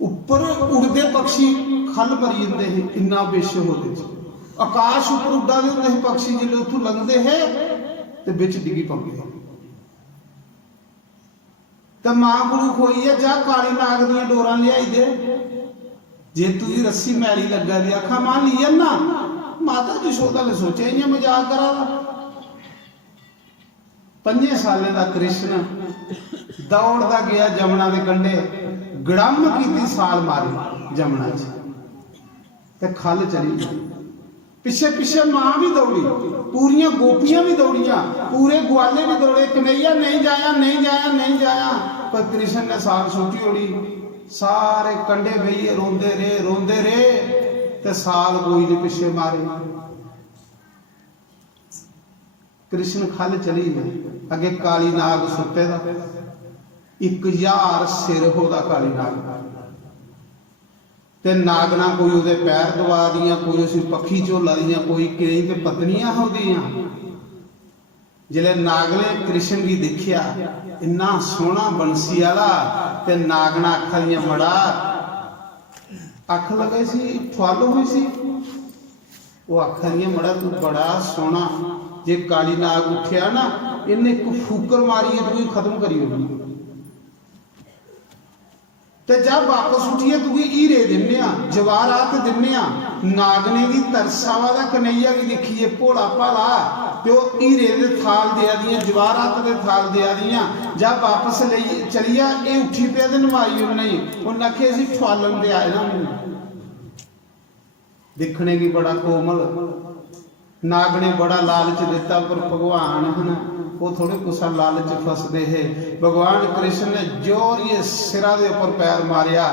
उपर उड़ते पक्षी खल मरी जाते हैं, इन्ना विष होते। आकाश उपर उड़ा होंगे पक्षी, जिले उतों लंघते हैं तो बिच डिगी पाते। तो मां को खोई है जा काली नाग दी डोरां लियाई दे, जे तुझी रस्सी मैली लगा दी। आखा मां ली ना। माता जशोदा ने सोचा इं मजाक करा। 5 सालें का कृष्ण दौड़ता गया जमुना के कंढे, गड़म की साल मारी जमुना च खल चली। पिछे पिछे मां भी दौड़ी, पूरियां गोपियां भी दौड़िया, पूरे ग्वाले भी दौड़े। कन्हैया नहीं जाया नहीं जाया नहीं जाया। पर कृष्ण ने साल सुटी उड़ी। सारे कंढे बहिए रोंदे रहे ते साल कोई नहीं पिछे मारे। कृष्ण खल चली गए। अगे काली नाग सुते दा 1000 सिर होदा काली नाग। ਤੇ ਨਾਗਣਾ ਕੋਈ ਉਹਦੇ ਪੈਰ ਦਵਾ ਦੀਆਂ, ਕੋਈ ਅਸੀਂ ਪੱਖੀ ਝੋਲਾ ਦੀਆਂ, ਕੋਈ ਕਈ ਤੇ ਪਤਨੀਆਂ ਹੋਦੀਆਂ। ਜਿਹੜੇ ਨਾਗਲੇ ਕ੍ਰਿਸ਼ਨ ਜੀ ਦੇਖਿਆ, ਇੰਨਾ ਸੋਹਣਾ ਬੰਸੀ ਵਾਲਾ ਤੇ ਨਾਗਣਾ ਅੱਖਾਂ ਦੀਆਂ ਮੜਾ ਅੱਖ ਲਗੇ ਸੀ, ਫੁੱਲ ਹੋਈ ਸੀ ਉਹ ਅੱਖਾਂ ਦੀਆਂ ਮੜਾ, ਤੂੰ ਬੜਾ ਸੋਹਣਾ। ਜੇ ਕਾਲੀ ਨਾਗ ਉੱਠਿਆ ਨਾ, ਇਹਨੇ ਇੱਕ ਫੂਕਰ ਮਾਰੀ ਤੂੰ ਖਤਮ ਕਰੀ ਹੋਣੀ। ਤੇ ਜਦ ਵਾਪਸ ਉੱਠੀਏ ਤੂੰ ਹੀਰੇ ਦਿੰਨੇ ਆ, ਜਵਾਹਰਾਤ ਦਿੰਨੇ ਆ। ਨਾਗਨੇ ਦੀ ਤਰਸਾਵਾ ਦਾ ਕਨਈਆ ਵੀ ਦੇਖੀਏ, ਭੋਲਾ ਭਾਲਾ, ਤੇ ਉਹ ਹੀਰੇ ਦੇ ਥਾਲ ਦਿਆ ਦੀਆਂ, ਜਵਾਹਰਾਤ ਦੇ ਥਾਲ ਦਿਆ ਦੀਆਂ। ਜਦ ਵਾਪਸ ਲਈ ਚਲੀਆ, ਇਹ ਉੱਠੀ ਪਿਆ ਤੇ ਨਵਾਈ ਉਹ ਨਹੀਂ, ਉਹਨਾਂ ਆਖਿਆ ਅਸੀਂ ਫਾਲਣ ਦੇ ਆਏ ਨਾ। ਮੈਨੂੰ ਦੇਖਣੇ ਕੀ ਬੜਾ ਕੋਮਲ, ਨਾਗ ਨੇ ਬੜਾ ਲਾਲਚ ਦਿੱਤਾ, ਪਰ ਭਗਵਾਨ ਹਨ ਉਹ ਥੋੜੇ ਕੁਸਾ ਲਾਲਚ ਫਸਦੇ ਹੈ। ਭਗਵਾਨ ਕ੍ਰਿਸ਼ਨ ਨੇ ਜੋਰ ਇਹ ਸਿਰਾਂ ਦੇ ਉੱਪਰ ਪੈਰ ਮਾਰਿਆ।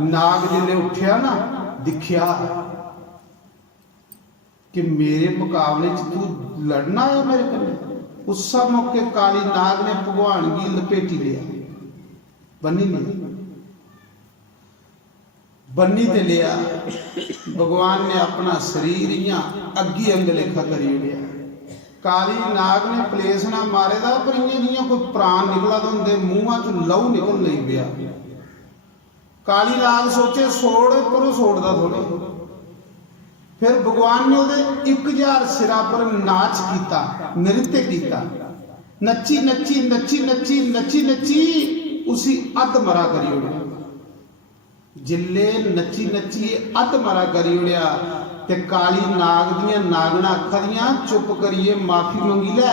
ਨਾਗ ਜਿਲੇ ਉੱਠਿਆ ਨਾ, ਦਿਖਿਆ ਕਿ ਮੇਰੇ ਮੁਕਾਬਲੇ ਚ ਤੂੰ ਲੜਨਾ ਹੈ ਮੇਰੇ ਕੋਲ। ਉਸ ਮੌਕੇ ਕਾਲੀ ਨਾਗ ਨੇ ਭਗਵਾਨ ਦੀ ਲਪੇਟੀ ਲਿਆ, ਬੰਨੀ ਲਈ, ਬੰਨੀ ਤੇ ਲਿਆ। ਭਗਵਾਨ ਨੇ ਆਪਣਾ ਸਰੀਰ ਇਆਂ ਅੱਗੀ ਅੰਗ ਲੇਖਾ ਕਰੀ ਉੜਿਆ। ਕਾਲੀ ਨਾਗ ਨੇ ਪਲੇਸ ਨਾ ਮਾਰੇ ਦਾ, ਪਰ ਇਆਂ ਜਿਹੀਆਂ ਕੋਈ ਪ੍ਰਾਣ ਨਿਕਲਾ ਤਾਂ ਹੁੰਦੇ, ਮੂੰਹਾਂ ਚੋਂ ਲਹੂ ਨਿਕਲ ਨਹੀਂ ਪਿਆ। ਕਾਲੀ ਨਾਗ ਸੋਚੇ ਛੋੜ, ਪਰ ਉਹ ਛੋੜਦਾ ਥੋੜੇ। ਫਿਰ ਭਗਵਾਨ ਨੇ ਉਹਦੇ 1000 ਸਿਰਾਂ ਪਰ ਨਾਚ ਕੀਤਾ, ਨ੍ਰਿत्य ਕੀਤਾ। ਨੱਚੀ ਨੱਚੀ ਨੱਚੀ ਨੱਚੀ ਨੱਚੀ ਨੱਚੀ ਉਸੀ ਅੱਧ ਮਰਾ ਕਰੀ ਉੜਿਆ। ਜਿੱਲੇ ਨੱਚੀ ਨੱਚੀ ਅੱਧ ਮਰਾ ਕਰੀ ਉੜਿਆ ਤੇ ਕਾਲੀ ਨਾਗ ਦੀਆਂ ਨਾਗਣਾ ਅੱਖਾਂ ਦੀਆਂ ਚੁੱਪ ਕਰੀਏ, ਮਾਫੀ ਮੰਗੀ ਲੈ।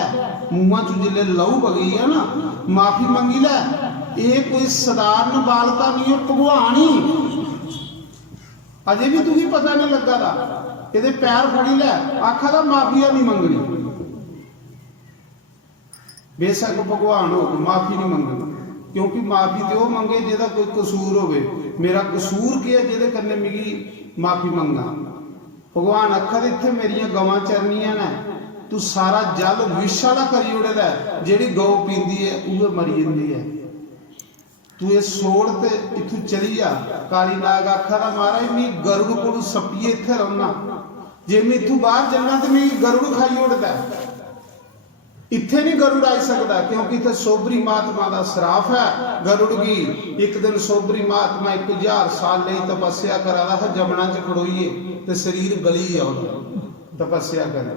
ਮੂੰਹਾਂ ਚ ਜਿੱਲੇ ਲਹੂ ਵਗੀ ਆ ਨਾ, ਮਾਫੀ ਮੰਗੀ ਲੈ। ਇਹ ਕੋਈ ਸਧਾਰਨ ਬਾਲਕਾ ਨਹੀਂ ਹੈ, ਭਗਵਾਨ ਹੀ। ਅਜੇ ਵੀ ਤੁਸੀਂ ਪਤਾ ਨਹੀਂ ਲੱਗਾ ਦਾ, ਇਹਦੇ ਪੈਰ ਫੜੀ ਲੈ, ਆਖਾ ਦਾ ਮਾਫੀਆ ਨਹੀਂ ਮੰਗਣੀ। ਬੇਸ਼ੱਕ ਭਗਵਾਨ ਹੋ, ਮਾਫੀ ਨਹੀਂ ਮੰਗਣੀ, ਕਿਉਂਕਿ ਮਾਫੀ ਤੇ ਉਹ ਮੰਗੇ ਜਿਹਦਾ ਕੋਈ ਕਸੂਰ ਹੋਵੇ। ਮੇਰਾ ਕਸੂਰ ਕੀ ਹੈ ਜਿਹਦੇ ਕਰਨੇ ਮਿਗੀ ਮਾਫੀ ਮੰਗਾ। ਭਗਵਾਨ ਅੱਖਾਂ ਦੇ ਇੱਥੇ ਮੇਰੀਆਂ ਗਵਾਂ ਚਰਨੀਆਂ ਨੇ, ਤੂੰ ਸਾਰਾ ਜਲ ਵਿਸ਼ ਵਾਲਾ ਕਰੀ ਉੜਦਾ। ਜਿਹੜੀ ਗਊ ਪੀਂਦੀ ਹੈ ਉਹ ਮਰੀ ਜਾਂਦੀ ਹੈ, ਤੂੰ ਇਹ ਸੋੜ ਤੇ ਇੱਥੋਂ ਚਲੀ ਜਾ। ਕਾਲੀ ਨਾਗ ਆਖਾ ਦਾ ਮਹਾਰਾਜ ਮੈਂ ਗਰੁੜ ਕੋਲ ਸੱਪੀਏ ਇੱਥੇ ਰਹਿਣਾ, ਜੇ ਮੈਂ ਇੱਥੋਂ ਬਾਹਰ ਜਾਣਾ ਤੇ ਮੈਂ ਗਰੁੜ ਖਾਈ ਉੜਦਾ। ਇੱਥੇ ਨਹੀਂ ਗਰੁੜ ਆ ਸਕਦਾ, ਕਿਉਂਕਿ ਇੱਥੇ ਸੋਬਰੀ ਮਹਾਤਮਾ ਦਾ ਸਰਾਫ ਹੈ। ਗਰੁੜ ਕੀ ਇੱਕ ਦਿਨ ਸੋਬਰੀ ਮਹਾਤਮਾ 1000 ਸਾਲ ਲਈ ਤਪੱਸਿਆ ਕਰਾਦਾ ਹੈ, ਜਮਨਾ ਚ ਖੜੋਈਏ ਤੇ ਸਰੀਰ ਗਲੀ ਆ, ਉਹਦਾ ਤਪੱਸਿਆ ਕਰੇ,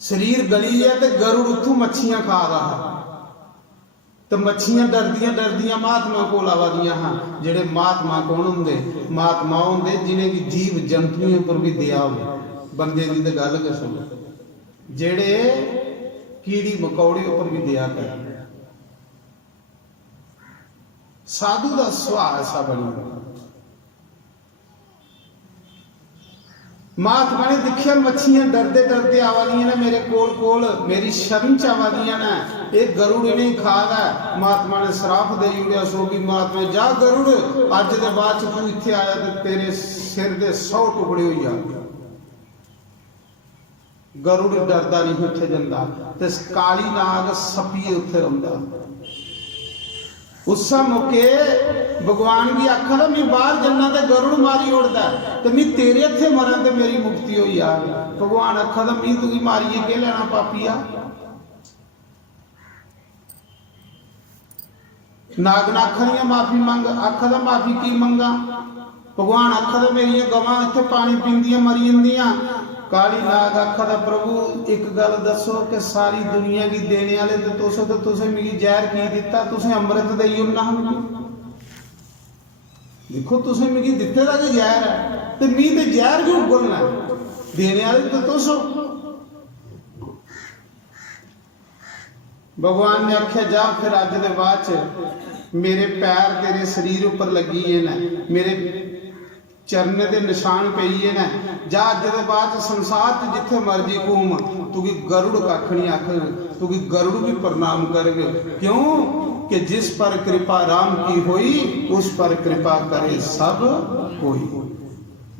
ਸਰੀਰ ਗਲੀ ਹੈ ਤੇ ਗਰੁੜ ਉੱਥੋਂ ਮੱਛੀਆਂ ਖਾ ਰਹਾ। ਤੇ ਮੱਛੀਆਂ ਡਰਦੀਆਂ ਡਰਦੀਆਂ ਮਹਾਤਮਾ ਕੋਲ ਆਵਾਦੀਆਂ ਹਨ। ਜਿਹੜੇ ਮਹਾਤਮਾ ਕੌਣ ਹੁੰਦੇ? ਮਹਾਤਮਾ ਹੁੰਦੇ ਜਿਨ੍ਹਾਂ ਦੀ ਜੀਵ ਜੰਤੂਆਂ ਉੱਪਰ ਵੀ ਦਇਆ ਹੋਵੇ। ਬੰਦੇ ਦੀ ਤਾਂ ਗੱਲ ਕਿ ਸੁਣ, ਜਿਹੜੇ ਕੀੜੀ ਮਕੌੜੇ ਉੱਪਰ ਵੀ ਦਇਆ ਕਰਦੇ। ਸਾਧੂ ਦਾ ਸੁਭਾਅ ਐਸਾ ਬਣਿਆ। ਮਹਾਤਮਾ ਨੇ ਦੇਖਿਆ ਮੱਛੀਆਂ ਡਰਦੇ ਡਰਦੇ ਆਵਾਦੀਆਂ ਨੇ ਮੇਰੇ ਕੋਲ ਕੋਲ, ਮੇਰੀ ਸ਼ਰਨ ਚ ਆਵਾਦੀਆਂ ਨੇ, ਇਹ ਗਰੁੜ ਨਹੀਂ ਖਾਦਾ। ਮਹਾਤਮਾ ਨੇ ਸਰਾਫ ਦੇ ਉੜਿਆ। ਸੋ ਵੀ ਮਹਾਤਮਾ ਜਾ ਗਰੁੜ, ਅੱਜ ਦੇ ਬਾਅਦ ਚ ਤੂੰ ਇੱਥੇ ਆਇਆ ਤੇ ਤੇਰੇ ਸਿਰ ਦੇ 100 ਟੁਕੜੇ ਹੋਈ ਜਾਣਗੇ। ਗਰੁੜ ਡਰਦਾ ਨਹੀਂ ਉੱਥੇ ਜਾਂਦਾ ਤੇ ਕਾਲੀ ਨਾਗ ਸੱਪੀਏ ਉੱਥੇ ਰਹਿੰਦਾ। ਉਸ ਮੌਕੇ ਭਗਵਾਨ ਦੀ ਅੱਖਾਂ ਦਾ ਮੈਂ ਬਾਹਰ ਜੰਨਾ ਤੇ ਗਰੁੜ ਮਾਰੀ ਉੜਦਾ ਤੇ ਮੈਂ ਤੇਰੇ ਇੱਥੇ ਮਰਾਂ ਤੇ ਮੇਰੀ ਮੁਕਤੀ ਹੋਈ ਆ। ਭਗਵਾਨ ਅੱਖਾਂ ਦਾ ਮੈਂ ਤੂੰ ਮਾਰੀਏ ਕਿ ਲੈਣਾ ਪਾਪੀਆ। ਨਾਗਣਾ ਅੱਖਾਂ ਦੀਆਂ ਮਾਫੀ ਮੰਗ, ਅੱਖਾਂ ਦਾ ਮਾਫੀ ਕੀ ਮੰਗਾ। ਭਗਵਾਨ ਅੱਖਾਂ ਦਾ ਮੇਰੀਆਂ ਗਵਾਂ ਇੱਥੇ ਪਾਣੀ ਪੀਂਦੀਆਂ ਮਰੀ ਜਾਂਦੀਆਂ। ਕਾਲੀ नाग आखा था प्रभु एक गल दसो कि सारी दुनिया की देने वाले तो तुसे मेरी जहर की दिता, तुसे अमृत दई उन्ना देखो तुसे मेरी दिते दा जहर है ते मी ते जहर क्यों उगलना देने वाले तो तुसो। भगवान ने आख्या जा फिर अज दे बाद मेरे पैर तेरे शरीर उपर लगी है ना, मेरे चरने दे निशान पई ना, जा अज दे बाद संसार च जिथे मर्जी घूम तू की गरुड़ कख नहीं आख, तू की गरुड़ भी प्रणाम करगे। क्यों कि जिस पर कृपा राम की होई उस पर कृपा करे सब कोई।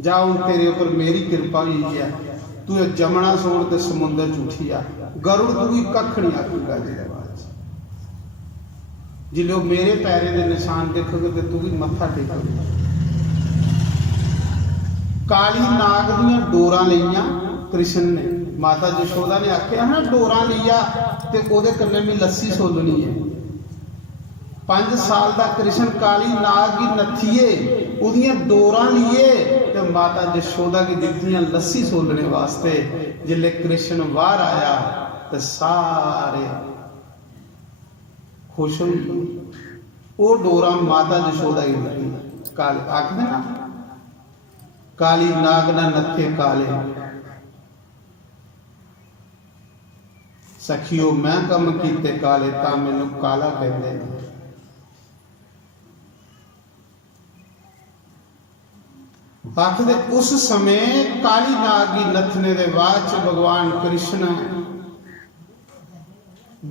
जा हूं तेरे ऊपर मेरी कृपा हुई है, तू जमना सोन ते समुंदर च उठिया, गरुड़ तू भी कख नहीं आखूगा। जिले मेरे पैरे के निशान देखोगे तो तू भी मत्था टेकोगे। काली नाग दीयां डोरां लईयां कृष्ण ने, माता यशोदा ने आख्या ना डोरां लिया ते ओदे कन्ने भी लस्सी सोलनी है। 5 साल दा कृष्ण काली नाग की नथिए उदियां डोरां लिए ते माता यशोदा की दित्तियां लस्सी सोलने वास्ते। जिले कृष्ण बाहर आया ते सारे खुश हुए। वो डोरां माता यशोदा की दित्ती। काली आखदे ना काली नाग ना नथे काले, सखियो मैं कम कीते काले तां मैनू काला कहंदे ने। आखदे उस समय काली नाग की नथने दे बाद च भगवान कृष्ण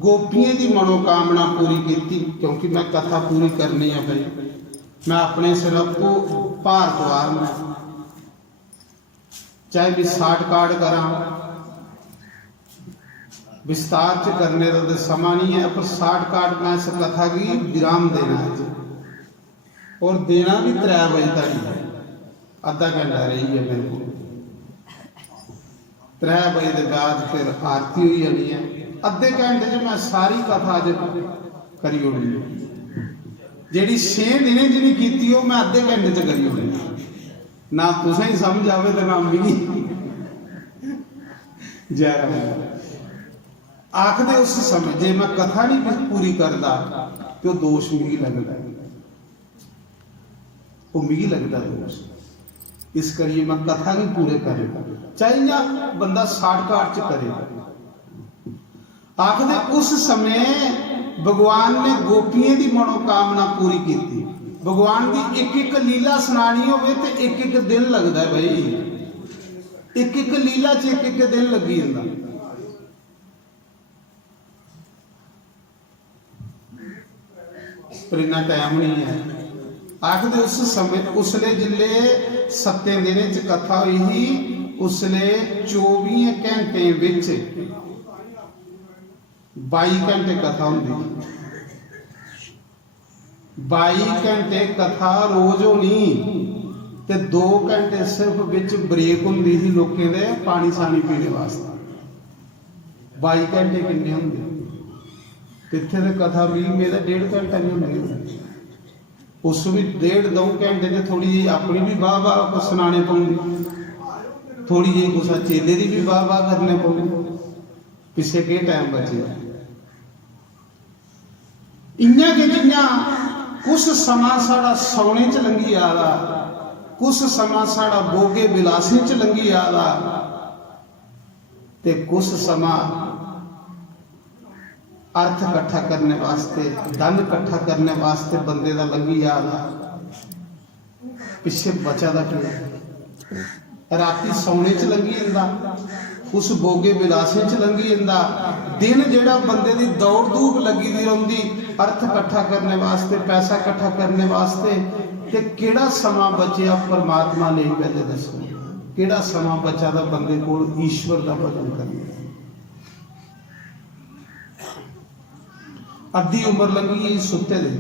गोपियों की मनोकामना पूरी की। क्योंकि मैं कथा पूरी करनी है भाई, मैं अपने सिर को भार पवारना, चाहे भी शॉर्टकट करा, विस्तार च करने का तो समा नहीं है, पर शॉर्टकट मैं इस कथा की विराम देना है और देना भी 3 बजे तक है। आधा घंटा रही है मेरे को, 3 बजे के बाद फिर आरती हुई जानी है। अद्धे घंटे च मैं सारी कथा अज करी होनी, जी 6 दिन जिन्हें की मैं अद्धे घंटे च करी होनी। ना तुसें ही समझ आवे तो ना मिली जय आखदे उस समय जे मैं कथा नहीं पूरी करता तो दोष मिगी लगता, वो मिगी लगता दोष। इस करिए मैं कथा नहीं पूरे करेगा, चाहे या बंदा शॉर्टकट च करे। आखदे उस समय भगवान ने गोपियों की मनोकामना पूरी की। भगवान की एक लीला सुनानी होवे ते एक दिन लगता है भाई, एक लीला च एक दिन लगी जाता। पर इन्ना टाइम नहीं है। आखदे उस समय उसले जिले 7 दिन च कथा हुई, उसले 24 घंटे विच 22 घंटे कथा होंदी। 22 घंटे कथा रोज होनी ते 2 घंटे सिर्फ विच ब्रेक होंदी सी लोकें दे पानी सानी पीने वास्ते। 22 घंटे किन्ने होंदे? कित्थे ते कथा भी मेरा 1.5 घंटा नहीं होंदी। उस भी 1.5-2 घंटे च थोड़ी जी अपनी भी वाह वाह सुनाने पौंदी, थोड़ी जी कुछ चेले की भी वाह वाह करने पौंदी। पिछे के टाइम बचे इन्ना के जिन्ना कुछ समा साड़ा सौने च लंघी आ रहा, कुछ समा साड़ा बोगे बिलासी च लंघी आ रहा, ते कुछ समा अर्थ इकट्ठा करने वास्ते, धन इकट्ठा करने वास्ते बंदे का लंघी आ रहा। पिछे बचा दा क्या? राती सौने च लंघी जांदा, उस बोगे बिलासे च लंघी जांदा। दिन जेड़ा बंदे दी दौड़ धूप लगी दी रहिंदी अर्थ इकट्ठा करने वास्ते, पैसा इकट्ठा करने वास्ते, ते केड़ा समा बचिया परमात्मा ले पहले दसो, केड़ा समा बचा दा बंदे कोल ईश्वर दा भजन करने। अद्धी उम्र लंघी सुत्ते दे,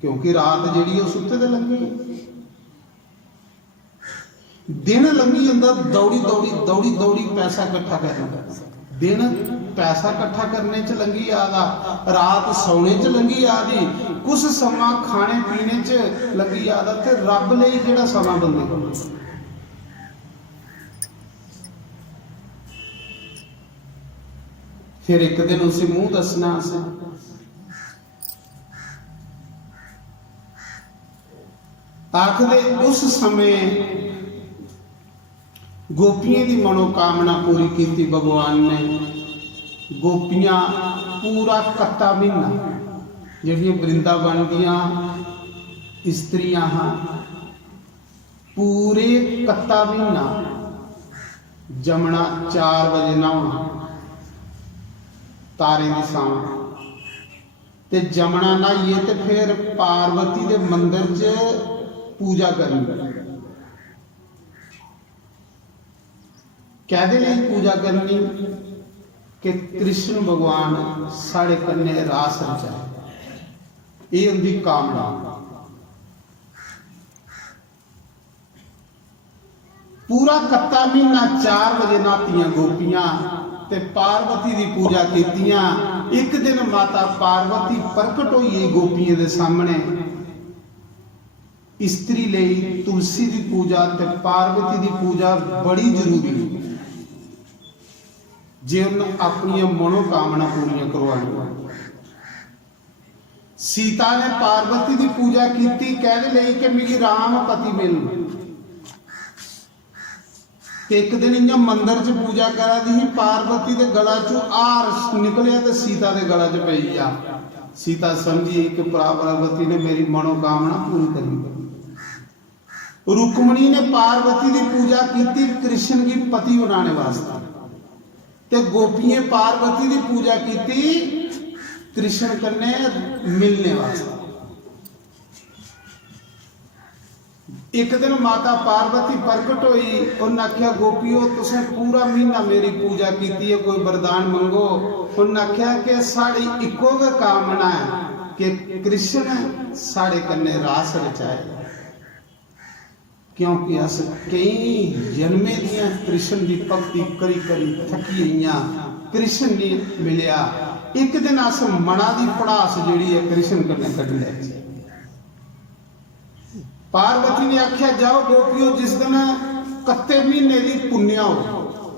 क्योंकि रात जिहड़ी वो सुत्ते दे लंघी। दिन लंघी जांदा दौड़ी दौड़ी दौड़ी दौड़ी पैसा इकट्ठा करना, दिन पैसा इकट्ठा करने च लंघी आदा, रात सौने च लंघी आदी, कुछ समा खाने पीने च लंघी आदा, ते रब लई जिहड़ा समा बंदे कोल। फिर एक दिन उसे मुंह दसना असें। आखदे उस समय गोपियों की मनोकामना पूरी की भगवान ने। गोपियां पूरा कत्ता महीना जिहड़ियां वृंदावन दियां स्त्रियां हाँ, पूरे कत्ता महीना जमना 4 बजे नहाउणा, तारे की छां ते जमना नहाइए ते फिर पार्वती के मंदिर च पूजा करनी। कहदे लिए पूजा करनी कि कृष्ण भगवान साढ़े कन्ने रास रचाए, ये उनकी कामना। पूरा कत्ता महीना 4 बजे नहातियां गोपियां ते पार्वती की पूजा कीतियां। एक दिन माता पार्वती प्रकट हुई गोपियों के सामने। इस्त्री लई तुलसी की पूजा ते पार्वती की पूजा बड़ी जरूरी जे उन्हें अपनी मनोकामना पूरी करवानी। सीता ने पार्वती की पूजा की, कहने लगी कि मेरी राम पति मिल। एक दिन इं मंदिर च पूजा करा दी, पार्वती के गला चो हार निकलिया तो सीता के गला च पई आ। सीता समझी कि पार्वती ने मेरी मनोकामना पूरी करी। रुक्मणी ने पार्वती की पूजा की कृष्ण की पति बनाने वास्ते, ते गोपियां पार्वती की पूजा की कृष्ण कन्ने मिलने वास्ते। एक दिन माता पार्वती प्रकट हुई, उन्हें आख्या गोपियों तुसें पूरा महीना मेरी पूजा की है, कोई वरदान मंगो। उन्हें आख्या कि साड़ी इको कामना है कि कृष्ण साढ़े कन्ने रास रचाए, क्योंकि अस कई जन्मे दियां कृष्ण की भक्ति करी करी थकी हुई, कृष्ण नहीं मिलिया। एक दिन अस मना की पड़ास जी है कृष्ण कन्ने कढ़ लै। पार्वती ने आख्या जाओ गोपियों, जिस दिन कत्ते महीने की पुण्या हो,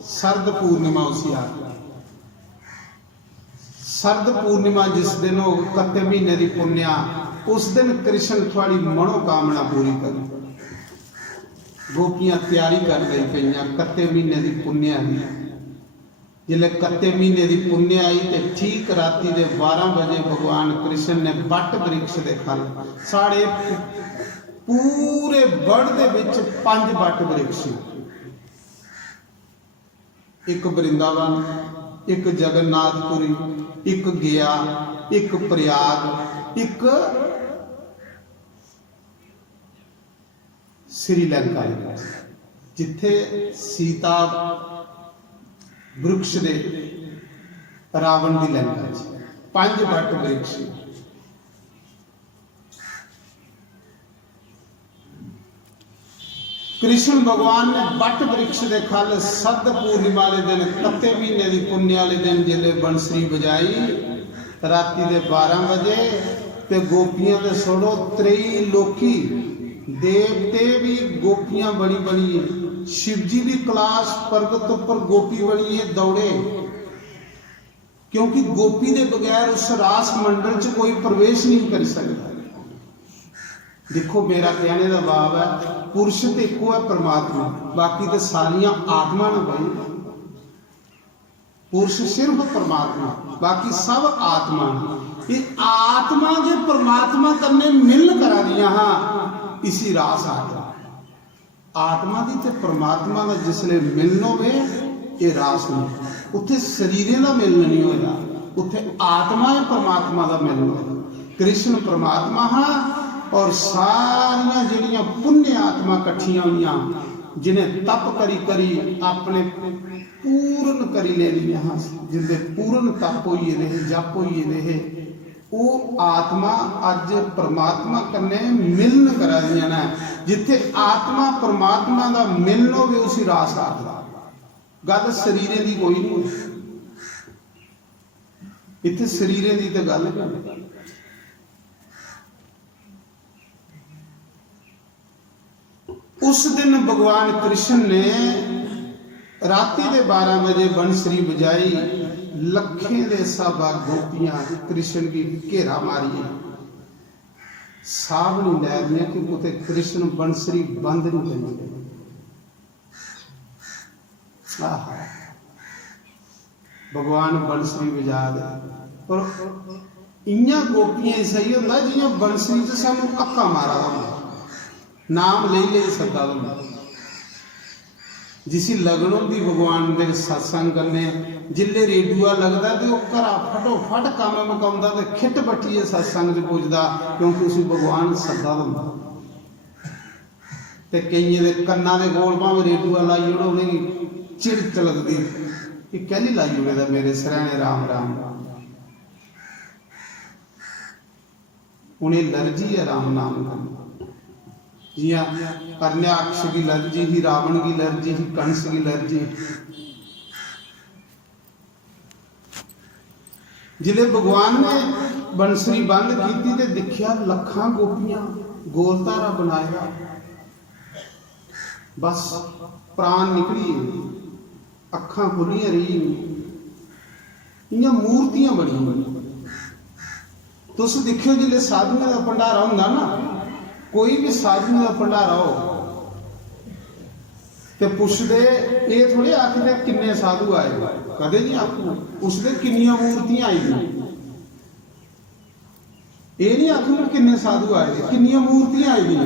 शरद पूर्णिमा उसी आ, शरद पूर्णिमा जिस दिन हो कत्ते महीने की पुण्या, उस दिन कृष्ण थोड़ी मनोकामना पूरी करे। गोपियां तैयारी कर रही पई कत्ते महीने की पुण्या की। जिले कत्ते महीने की पुण्य आई तो ठीक राती के 12 बजे भगवान कृष्ण ने बट वृक्ष के खल साढ़े पूरे वर्ल्ड दे विच 5 बट वृक्ष, एक वृंदावन, एक जगन्नाथपुरी, एक गया, एक प्रयाग, एक श्रीलंका, जिथे सीता वृक्ष दे रावण की लंका 5 बट वृक्ष। कृष्ण भगवान ने बट वृक्ष के खल शरद पूर्णिमा वाले दिन कत्ते महीने की पुण्य वाले दिन जिले बंसरी बजाई राती के 12 बजे, ते गोपियां तो छोड़ो त्रेई लोकी देवते भी गोपियां बड़ी बड़ी, शिवजी भी कैलाश पर्वत पर गोपी बनी है दौड़े, क्योंकि गोपी के बगैर उस रास मंडल च कोई प्रवेश नहीं कर सकता। देखो मेरा कहने का भाव है, पुरुष तो एको है परमात्मा, बाकी तो सारिया आत्मा ने भाई। पुरुष सिर्फ परमात्मा, बाकी सब आत्मा। ये आत्मा के परमात्मा करने मिलन करा दिया हाँ इसी रास आत्मा। आत्मा की तो परमात्मा का जिसले मिलन होवे ये रास नहीं, उत्थे शरीर का मिलन नहीं होगा, उत्थे आत्मा है परमात्मा का मिलन होगा। कृष्ण परमात्मा हाँ और सारिया जड़ियाँ पुण्य आत्मा कट्ठियां हुई जिन्हें तप करी करी अपने पूर्ण करी ले लिया हाँ, जिंदे पूर्ण तप होइए रहे, जप होइए रहे, वो आत्मा अज परमात्मा कन्ने मिलन करा दियां ना। जिथे आत्मा परमात्मा का मिलन होवे उसी रास आत्मा। गल शरीरे की कोई नहीं, इत्थे शरीरे की तो गल नहीं। उस दिन भगवान कृष्ण ने राती के 12 बजे बंसरी बजाई, लखें दे साबा गोपियां कृष्ण की घेरा मारी, साब नहीं लै दिया कि उते कृष्ण बंसरी बंद नहीं करी। भगवान बंसरी बजा दे, पर इं गोपियां सही होंदा जियां बंसरी से सानू अक्का मारा होंदा, नाम ले सदा जिसी लगन होंदी भगवान के सत्संग करने। जिले रेडुआ लगता तो घर फटोफट काम मुकाउंदा ते खिट बट्टिए सत्संग पुजदा, क्योंकि उसी भगवान सदा होंदा। ते कईं दे कन्ना दे कोल भावें रेडुआ लाई ओड़ो, उन्हें चिड़च लगदी कि कहली लाई ओड़े दा मेरे सरैने राम राम, उन्हें एलर्जी है राम नाम करना। जियां हरण्याक्ष की लर्जी ही, रावण की लर्जी ही, कंस की लर्जी। जिले भगवान ने बंसरी बंद की ते दिखिया लखां गोपियां गोलतारा बनाया, बस प्राण निकली, अखां खुलियां रही, इयां मूर्तियां बनी। तुस देखियो जिले साधुओं का भंडारा हुंदा ना, कोई भी साधुओं का भंडारा हो ते पुछदे, ये थोड़े आखदे किन्ने साधु आए, कदे नहीं आखू, उसदे किन्नियां मूर्तियां आई, ये नहीं आखू किन्ने साधु आए, किन्नियां मूर्तियां आई,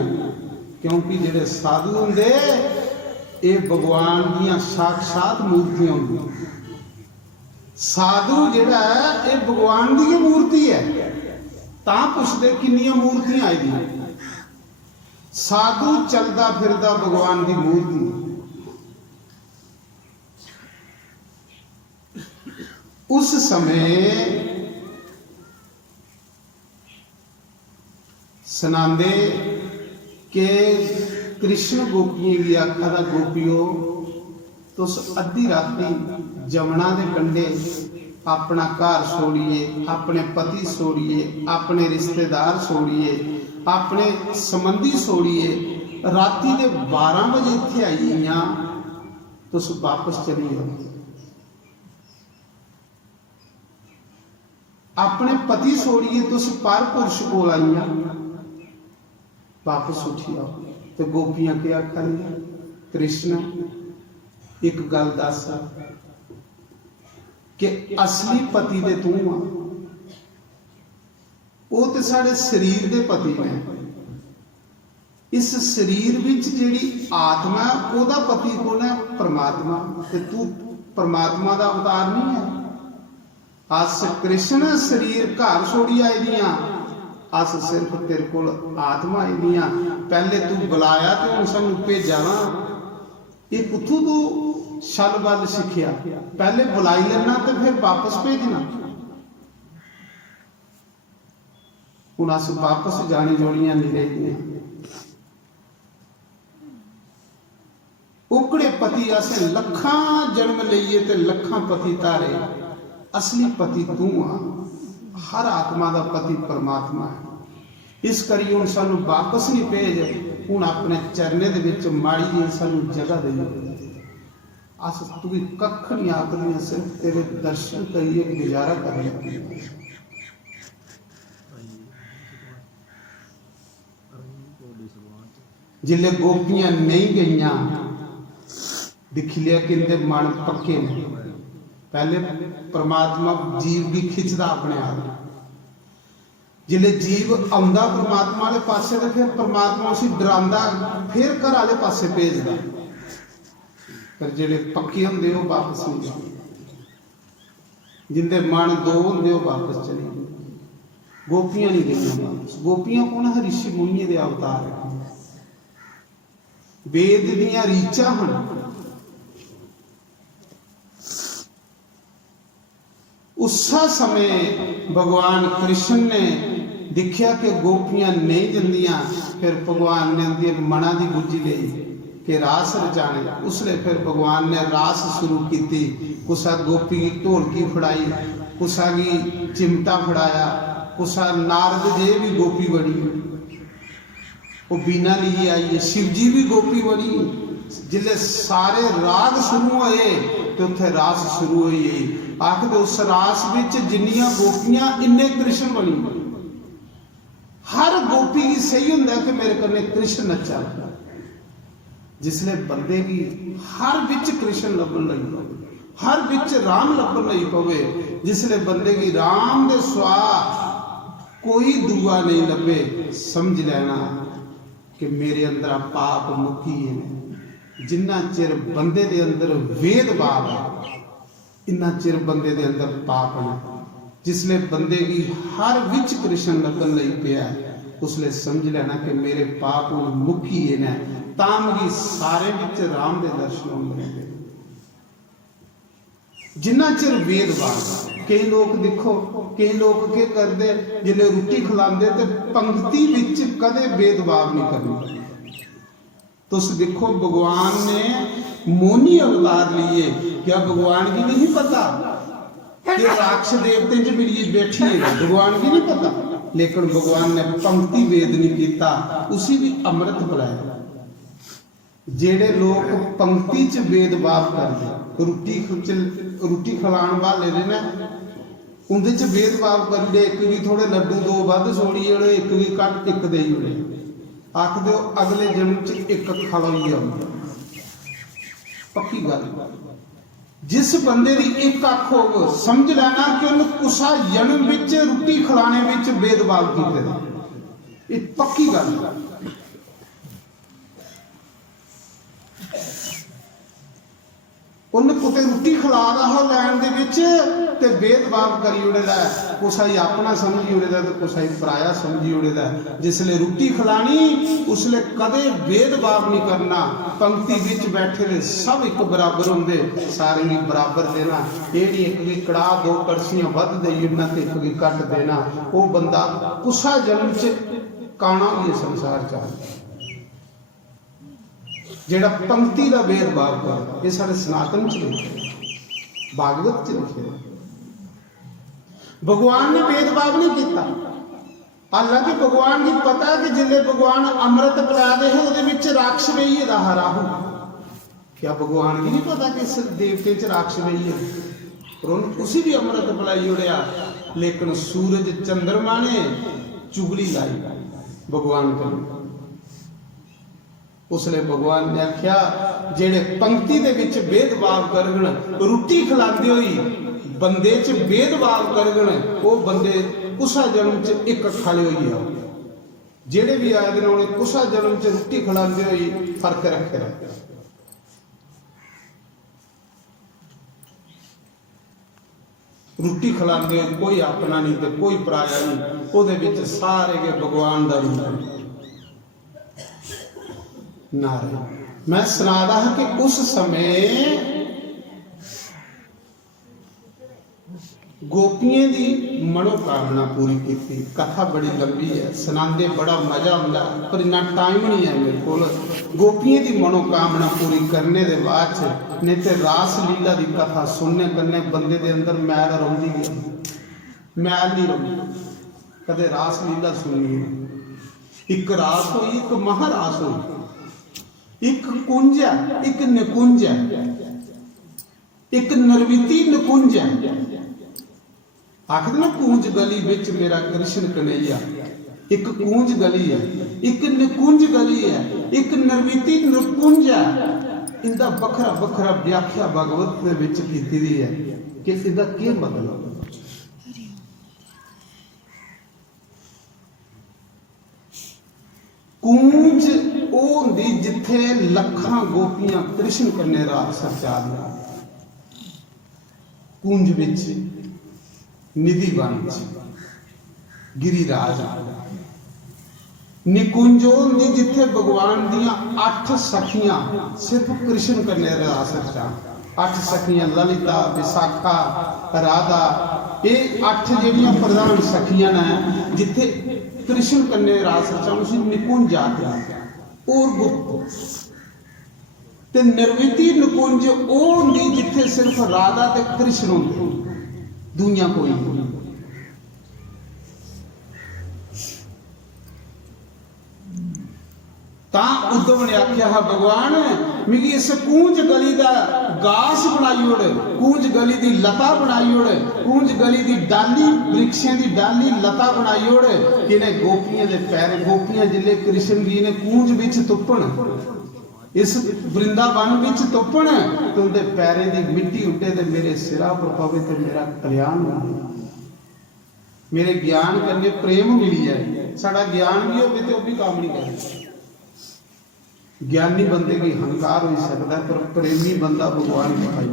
क्योंकि जिहड़े साधु हुंदे ये भगवान दियां साक्षात मूर्तियां हुंदियां। साधु जिहड़ा है ये भगवान दी मूर्ति है, तां पुछदे किन्नियां मूर्तियां आई दी। साधु चलदा फिरदा भगवान दी मूर्ति। उस समय सुनांदे के कृष्ण गोपियों की आखा दा गोपियो तुस अद्धी राती जमुना दे कंढे अपना घर छोड़िए, अपने पति छोड़िए, अपने रिश्तेदार छोड़िए, अपने संबंधी छोड़िए, राती दे 12 बजे इत्थे आईयां, तुस वापस चली जाओ। अपने पति छोड़िए तुस पर पुरुष को आईयां, वापस उठी आओ। तो गोपियां क्या आखन, कृष्ण एक गल दस कि असली पति दे तू आ, वो तो साढ़े शरीर दे पति ने, इस शरीर विच जिहड़ी आत्मा ओदा पति कौन है, परमात्मा, ते तू परमात्मा दा अवतार नहीं है। अस कृष्ण शरीर घर छोड़ी आई दियां, अस सिर्फ तेरे कोल आत्मा आई दियां। पहले तू बुलाया तो हुण सानू भेजा ना, ये कुत्थों तू छल बल सिखिया, पहले बुलाई लेना तो फिर वापस भेजना। हुण अस वापस जाने जोड़ियां नहीं रही। उकड़े पति असें लखां जन्म लईए ते लखां पति तारे, असली पति तू आ। हर आत्मा का पति परमात्मा है। इस करिए हुण सानू वापस नहीं भेज, हुण अपने चरने दे विच माड़ी जी सानू जगह दे। अस तू कख नहीं आखदियां, सिर्फ तेरे दर्शन करिए, गुजारा कर लेंगे। जिले गोपियां नहीं गईयां, दिख लिया कि इनके मन पक्के ने। पहले परमात्मा जीव भी खिंचदा अपने आप, जिले जीव आउंदा परमात्मा वाले पासे ते फिर परमात्मा उसी डरांदा, फिर घर वाले पासे भेजदा। पर जिहड़े पक्के हुंदे वो वापस नहीं जांदे, जिंदे मन दो हुंदे वो वापस चले जांदे। गोपियां नहीं गईयां वापस। गोपियां कौन है? ऋषि मुनि दे अवतार है, वेद दियां रीचां हन। उस समय भगवान कृष्ण ने देखा कि गोपियां नहीं जंदियां, फिर भगवान ने उनकी मना की गुजी ली कि रास रचाने। उसने फिर भगवान ने रास शुरू की। कुसा गोपी की ढोलकी फड़ाई, कुसा की चिमटा फड़ाया, कुसा नारद जी भी गोपी बनी, वो बीना लिए आई है। शिव जी भी गोपी बनी। जिले सारे राग शुरू होए तो उत्थे रास शुरू हुई। आखिर उस रास विच जिन्नियां गोपियां इन्ने कृष्ण बनी। हर गोपी की सही हुंदा कि मेरे कन्ने कृष्ण नचा। जिसले बंदे की हर विच कृष्ण लभन लगी पवे, हर विच राम लभन लगी पवे, जिसले बंदे की राम दे स्वा कोई दुआ नहीं लभे, समझ लेना कि मेरे अंदर पाप मुक्की है। जिन्ना चिर बंदे दे अंदर वेद भाव है, इन्ना चिर बंदे दे अंदर पाप है। जिसले बंदे की हर विच कृष्ण लगन लई पिया, उसले समझ लेना कि मेरे पाप मुक्की है। तामगी सारे विच राम दे दर्शन होंदे। जिन्ना चिर वेद भाव। कई लोग देखो, कई लोग क्या करते, जिले रोटी खिलाते तो पंक्ति विच कदे भेदभाव नहीं करनी। तुस देखो भगवान ने मोनी अवतार लिए, क्या भगवान की नहीं पता कि राक्ष देवते च मिली बैठी है? भगवान की नहीं पता, लेकिन भगवान ने पंक्ति वेद नहीं किया, उसी भी अमृत बुलाया। जेड़े लोग पंक्ति च भेदभाव करते, रोटी खिलाने वाले ने ना उनके च भेदभाव कर दे, एक भी थोड़े लड्डू दो वध सोड़ी ओड़े, एक भी घट एक दे ओड़े, आख दो अगले जन्म च एक खा लो ही आऊगा। पक्की गल, जिस बंदे की एक अख हो समझ लेना कि उन्हें कुसा जन्म विच रोटी खिलाने विच भेदभाव किए, ये पक्की गल। उन्हें कुते रोटी खिला रहा हो लैन दे विच ते भेदभाव करी उड़ेदा, कुसा ही अपना समझी उड़ेदा ते कुसा ही पराया समझी उड़ेदा। जिसले रोटी खिलानी उसले कदे भेदभाव नहीं करना, पंक्ति विच बैठे ने सब एक बराबर होंदे, सारे ही बराबर देना। ये नहीं एक भी कड़ा दो कड़छियां वध देई उन्हां ते एक भी घट देना। वो बंदा कुसा जन्म च काना भी संसार च जेड़ा पंक्ति का भेदभाव कर, ये सारे सनातन च लिखे, भागवत च लिखे। भगवान ने भेदभाव नहीं किया। हालांकि भगवान की पता कि जिले भगवान अमृत पिला दे है उहदे विच राक्ष वेही दा राहु, क्या भगवान की नहीं पता कि इस देवते च राक्ष वेही है? और उन्हें उसी भी अमृत पिलाई उड़िया, लेकिन सूरज चंद्रमा ने चुगली लाई भगवान को। उसने भगवान ने आख्या जेड़े पंक्ति दे विच भेदभाव करगण, रोटी खिलांदे होई बंदे च भेदभाव करगण, वो बंदे कुसा जन्म च एक खाले होई आ। जेड़े भी आए दिन उन्हें कुसा जन्म च रोटी खिलांदे होई फर्क रखे। रोटी खिलांदे होई कोई अपना नहीं ते कोई पराया नहीं, ओदे विच सारे के भगवान दा रूप नारे। मैं सुना रहा कि उस समय गोपियों की मनोकामना पूरी की थी। कथा बड़ी लंबी है, सुनाते बड़ा मजा आता, पर इतना टाइम नहीं है मेरे को। गोपियों की मनोकामना पूरी करने के बाद नहीं तो रास लीला की कथा सुनने कन्ने बंदे के अंदर मैल रौंदी गई, मैल नहीं रौंदी। कदे रास लीला सुनी, एक रास हुई, एक महारास हुई, एक कुंज है, एक निकुंज है, एक निर्विती निकुंज है। आखिर ना कूंज गली बिच मेरा कृष्ण कन्हैया, एक कूंज गली है, एक निकुंज गली है, एक निर्विती निकुंज है। इनका बखरा बखरा व्याख्या भागवत दे विच कीती दी है कि इसका क्या मतलब। कूंज वो होंदी जिथे लखां गोपियां कृष्ण कन्ने रास रचा दियां, कूंज विच निधि बन गिरिराज। निकुंज होंदी जिथे भगवान दियां 8 सखियां सिर्फ कृष्ण कन्ने रास रचा। 8 सखियां ललिता, विशाखा, राधा, ये 8 जेड़ियां प्रधान सखियां ने जिथे कृष्ण कन्ने रास रचा, उसी निकुंज आखदे। और गुप्त ते निर्विती निकुंज ओ होंदी जिथे सिर्फ राधा ते कृष्ण होंदे, दुनिया कोई नहीं। ता उद्धव ने आख्या भगवान मिगी इस कूंज गली का गास बनाई ओड़, कूंज गली की लता बनाई ओड़, कूंज गली की डाली वृक्षों की डाली लता बनाई ओड़ कि गोपियां दे पैर, गोपियां जिले कृष्ण जी ने कूंज विच तुपण, इस वृंदावन विच तुपण, तो उनके पैरों की मिट्टी उठे तो मेरे सिरा पर पवे तो मेरा कल्याण हो, मेरे ज्ञान करने प्रेम मिली है। साडा ज्ञान भी होवे तो भी काम नहीं करता। ज्ञानी बंदे की हंकार हो सकता है, पर प्रेमी बंदा भगवान को पाई।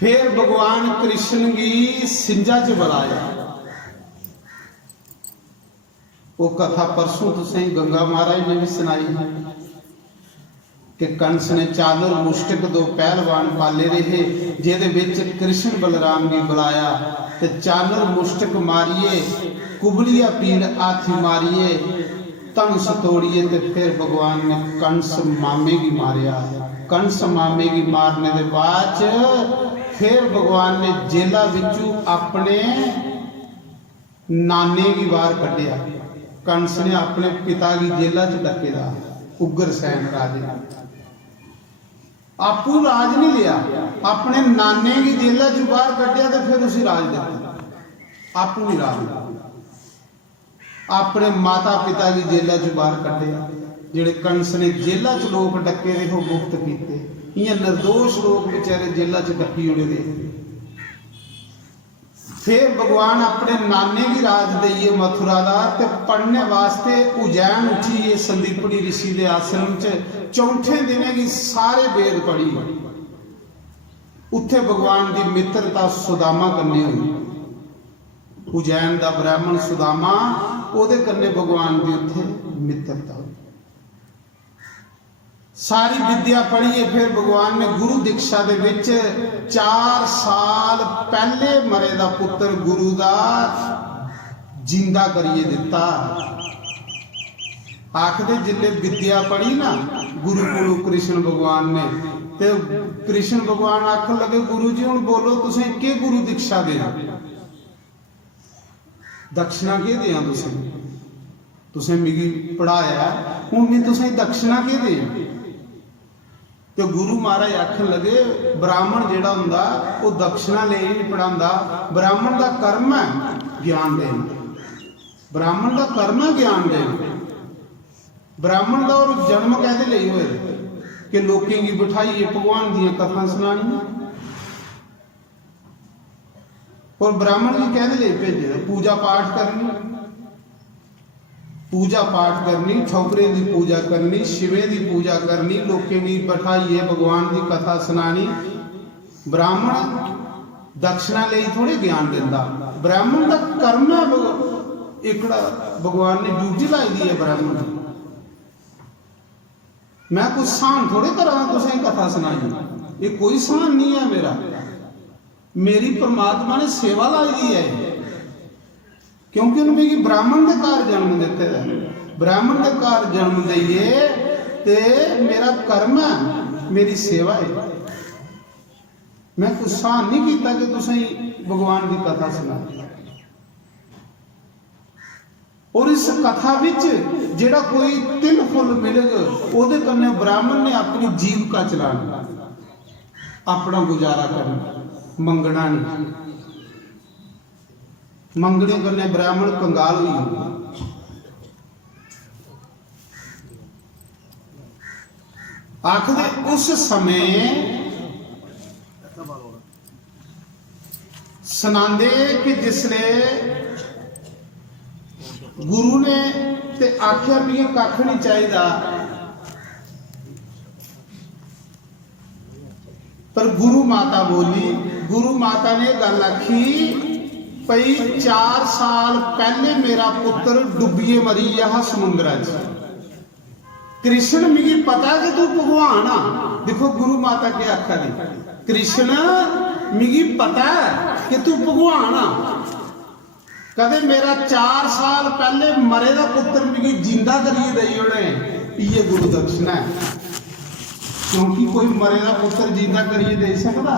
फिर भगवान कृष्ण की सिंजा च बुलाया। वो कथा परसों तुसें गंगा महाराज ने भी सुनाई कि कंस ने चादर मुष्टिक 2 पहलवान पाले रहे, जिहदे विच कृष्ण बलराम भी बुलाया ते चादर मुष्टिक मारिए कुबलिया पीर हाथी मारिए तंस तोड़िए। तो फिर भगवान ने कंस मामे की मारिया। कंस मामे की मारने के बाद फिर भगवान ने जेला विचू अपने नाने की बाहर कढ़िया। कंस ने अपने पिता की जेला च डके दा उग्रसैन राजे आपू राज नहीं लिया, अपने नाने की जेला च बाहर कढ़िया तो फिर उसी राज दिता। आपू नहीं राज लिया, अपने माता पिता की जेला च बाहर कढ़िया। जेड़े कंस ने जेला च लोग डके दे हो मुक्त कीते। इयां निर्दोष लोग बेचारे जेला च डकी उड़े दे। फिर भगवान अपने नाने की राज दईए मथुरा का ते पढ़ने वास्ते उज्जैन उठिए संदीपनी ऋषि के आश्रम च। चौथे दिन की सारे वेद पढ़ी। उत्थे भगवान की मित्रता सुदामा कन्ने हुई। उज्जैन का ब्राह्मण सुदामा ओदे कन्ने भगवान की उत्थे मित्रता हुई। सारी विद्या पढ़िए। फिर भगवान ने गुरु दीक्षा दे विच 4 साल पहले मरे दा पुत्र गुरु दा जिंदा करिए दिता। आखदे जिले विद्या पढ़ी ना गुरु को कृष्ण भगवान ने, ते कृष्ण भगवान आखन लगे गुरु जी हुण बोलो तुसें के गुरु दीक्षा देना, दक्षिणा के दें तुसें मिगी पढ़ाया हुण भी तुसें दक्षिणा के दें। तो गुरु महाराज आखन लगे ब्राह्मण जिहड़ा हुंदा वो दक्षिणा ले नहीं पढ़ांदा, ब्राह्मण का कर्म है ज्ञान देना। ब्राह्मण का कर्म है ज्ञान देना। ब्राह्मण का और जन्म कहते लिए हुए कि लोकें की बिठाइए भगवान दी कथा सुनानी। और ब्राह्मण की कहते लिए भेजे पूजा पाठ करनी। पूजा पाठ करनी, ठौकरे की पूजा करनी, शिवे की पूजा करनी, लोकें की बैठाइए भगवान की कथा सुनानी। ब्राह्मण दक्षिणा ले थोड़े ज्ञान देता। ब्राह्मण का कर्म है एकड़ा भगवान ने ड्यूटी लाई दी है ब्राह्मण। मैं कुछ सहन थोड़े करा तुसें कथा सुनाई, ये कोई सहन नहीं है मेरा। मेरी परमात्मा ने सेवा लाई दी है क्योंकि उन्हें ब्राह्मण के घर जन्म देते हैं। ब्राह्मण के घर जन्म दईए ते मेरा कर्म है, मेरी सेवा है। मैं कुछ सहन नहीं किया कि तुसें भगवान की कथा सुना। और इस कथा विच जेड़ा कोई 3 फुल मिलेगा ओदे कन्ने ब्राह्मण ने अपनी जीविका चलानी, अपना गुजारा करना, मंगना नहीं। मंगने करने ब्राह्मण कंगाल हुई। आखदे उस समय सुनांदे कि जिसले गुरु ने ते आख्या भी ये कख नहीं चाहिए, पर गुरु माता बोली। गुरु माता ने गल आखी पई 4 साल पहले मेरा पुत्र डुबिए मरी यह समुद्र च। कृष्ण मिगी पता कि तू भगवान आ। देखो गुरु माता के आखा दी, कृष्ण मिगी पता कि तू भगवान आ। कदे मेरा 4 साल पहले मरे दा पुत्र मिगी जिंदा करिए दई उड़े, ये गुरु दक्षिणा है। क्योंकि कोई मरे दा पुत्र जिंदा करिए दे सकता,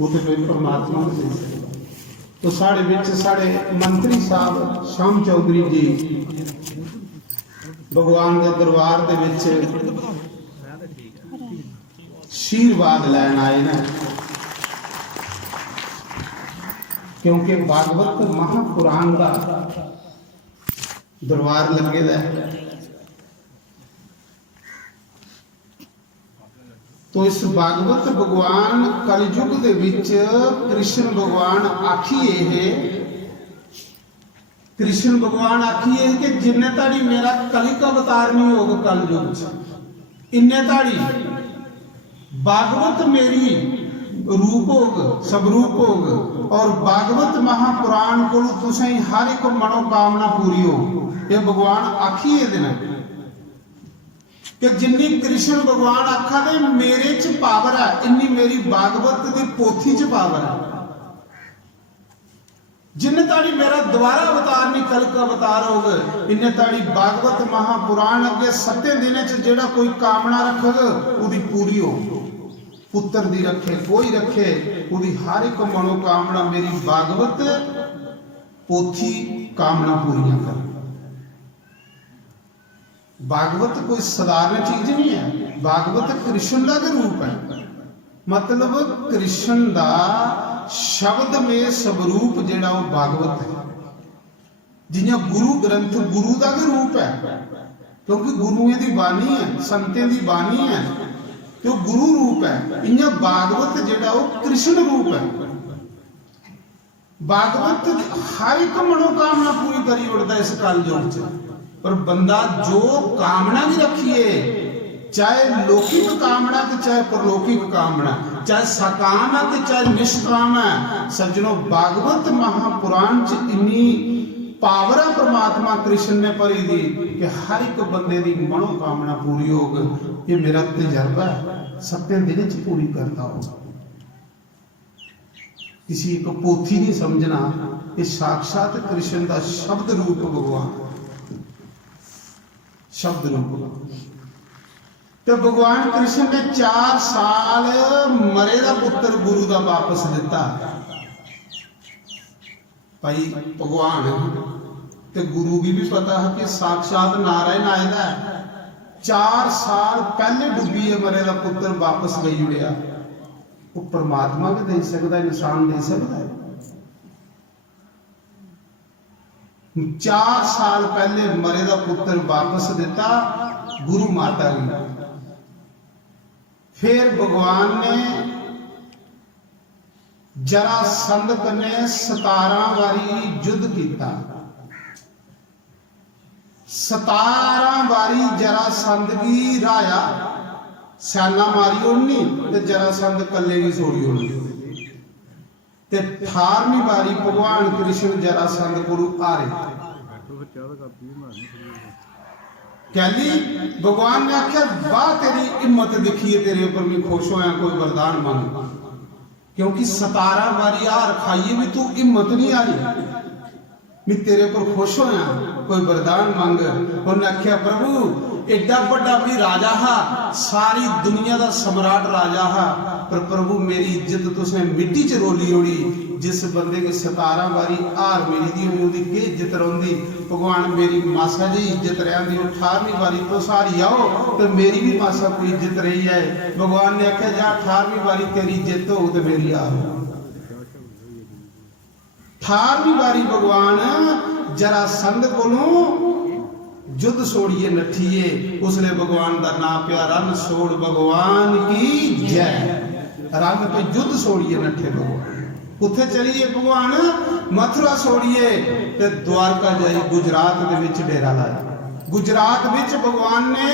वो तो कोई परमात्मा दे सकता। तो साढ़े विच साढ़े मंत्री साहब श्याम चौधरी जी भगवान के दरबार दे विच आशीर्वाद लैन आए ना, क्योंकि भागवत महापुराण का दरबार लगे दा है। तो इस भागवत भगवान कलयुग दे विच कृष्ण भगवान आखिए है, कृष्ण भगवान आखिए कि जिन्ने ताड़ी मेरा कलिक अवतार नहीं होगा कलयुग च, इन्ने ताड़ी भागवत मेरी रूप होग सबरूप होग। और भागवत महापुराण को तुसें हर एक मनोकामना पूरी हो। ये भगवान आखिए देना कि जिन्नी कृष्ण भगवान आखा दे मेरे च पावर है, इन्नी मेरी भागवत की पोथी च पावर है। जिन्ने ताड़ी मेरा दोबारा अवतार नहीं कल का अवतार होगा, इन्ने ताड़ी भागवत महापुराण अगे 7 दिन जेड़ा कोई कामना रखेगा उदी पूरी हो। पुत्र दी रखे कोई रखे, उदी हर एक मनोकामना मेरी भागवत पोथी कामना पूरियां कर। भागवत कोई साधारण चीज नहीं है, भागवत कृष्ण का रूप है। मतलब कृष्ण का शब्द में स्वरूप जेड़ा वो भागवत है। जियां गुरु ग्रंथ गुरु का भी रूप है, क्योंकि गुरुओं की बानी है, संतें की बानी है, तो गुरु रूप है। इयां भागवत जेड़ा वो कृष्ण रूप है। भागवत हर एक मनोकामना पूरी करी उड़ता इस कलयुग च। पर बंदा जो कामना भी रखिए, चाहे लौकिक कामना के चाहे परलौकिक कामना, चाहे सकाम है कि चाहे निष्काम है, सज्जनों भागवत महापुराण च इन्नी पावर है परमात्मा कृष्ण ने भरी दी कि हर एक बंदे की मनोकामना पूरी हो गई। ये मेरा तजर्बा है, 7 दिन च पूरी करता हो। किसी को पोथी नहीं समझना, ये साक्षात कृष्ण का शब्द रूप भगवान, शब्द रूप। तो भगवान कृष्ण ने 4 साल मरे का पुत्र गुरु का वापस दिता। भाई भगवान ते गुरु की भी पता है कि साक्षात नारायण आएगा। 4 साल पहले डुबी है मरे का पुत्र वापस गई उड़िया। वो परमात्मा भी दे सकता है, इंसान दे सकता है। 4 साल पहले मरे का पुत्र वापस दिता गुरु माता ने। फिर भगवान ने जरासंध कने 17 बारी युद्ध किया। 17 बारी जरासंध की राया सेना मारी उड़नी ते जरासंध कल्ले की सोड़ी उड़नी। ते 18वीं बारी भगवान कृष्ण जरासंध को हारे। कहली भगवान ने आख्या वाह तेरी हिम्मत दिखी है, तेरे ऊपर मैं खुश होया, कोई वरदान मांग। क्योंकि 17 बारी हार खाइए भी तू हिम्मत नहीं आ रही, मैं तेरे ऊपर खुश होया, कोई वरदान मांग। उन्हें आख्या प्रभु एडा बड़ा भी राजा हा, सारी दुनिया का सम्राट राजा हा, पर प्रभु मेरी इज्जत तुसें मिट्टी च रोली उड़ी। जिस बंदे के 17 बारी हार मिली दी होती की इज्जत रही। भगवान मेरी मासा जी इज्जत रही, 18वीं बारी तो सारी आओ तो मेरी भी मासा कोई इज्जत रही है। भगवान ने आख्या जा 18वीं बारी तेरी इज्जत हो तो मेरी हार हो। 18वीं बारी भगवान जरासंध कोलों युद्ध छोड़िए नठिए। उसने भगवान का नाम पिया रन छोड़ भगवान की जय। रन पे युद्ध छोड़िए नठे भगवान। उथे चलिए भगवान मथुरा छोड़िए ते द्वारका जाइए। गुजरात दे विच डेरा लाया। गुजरात विच भगवान ने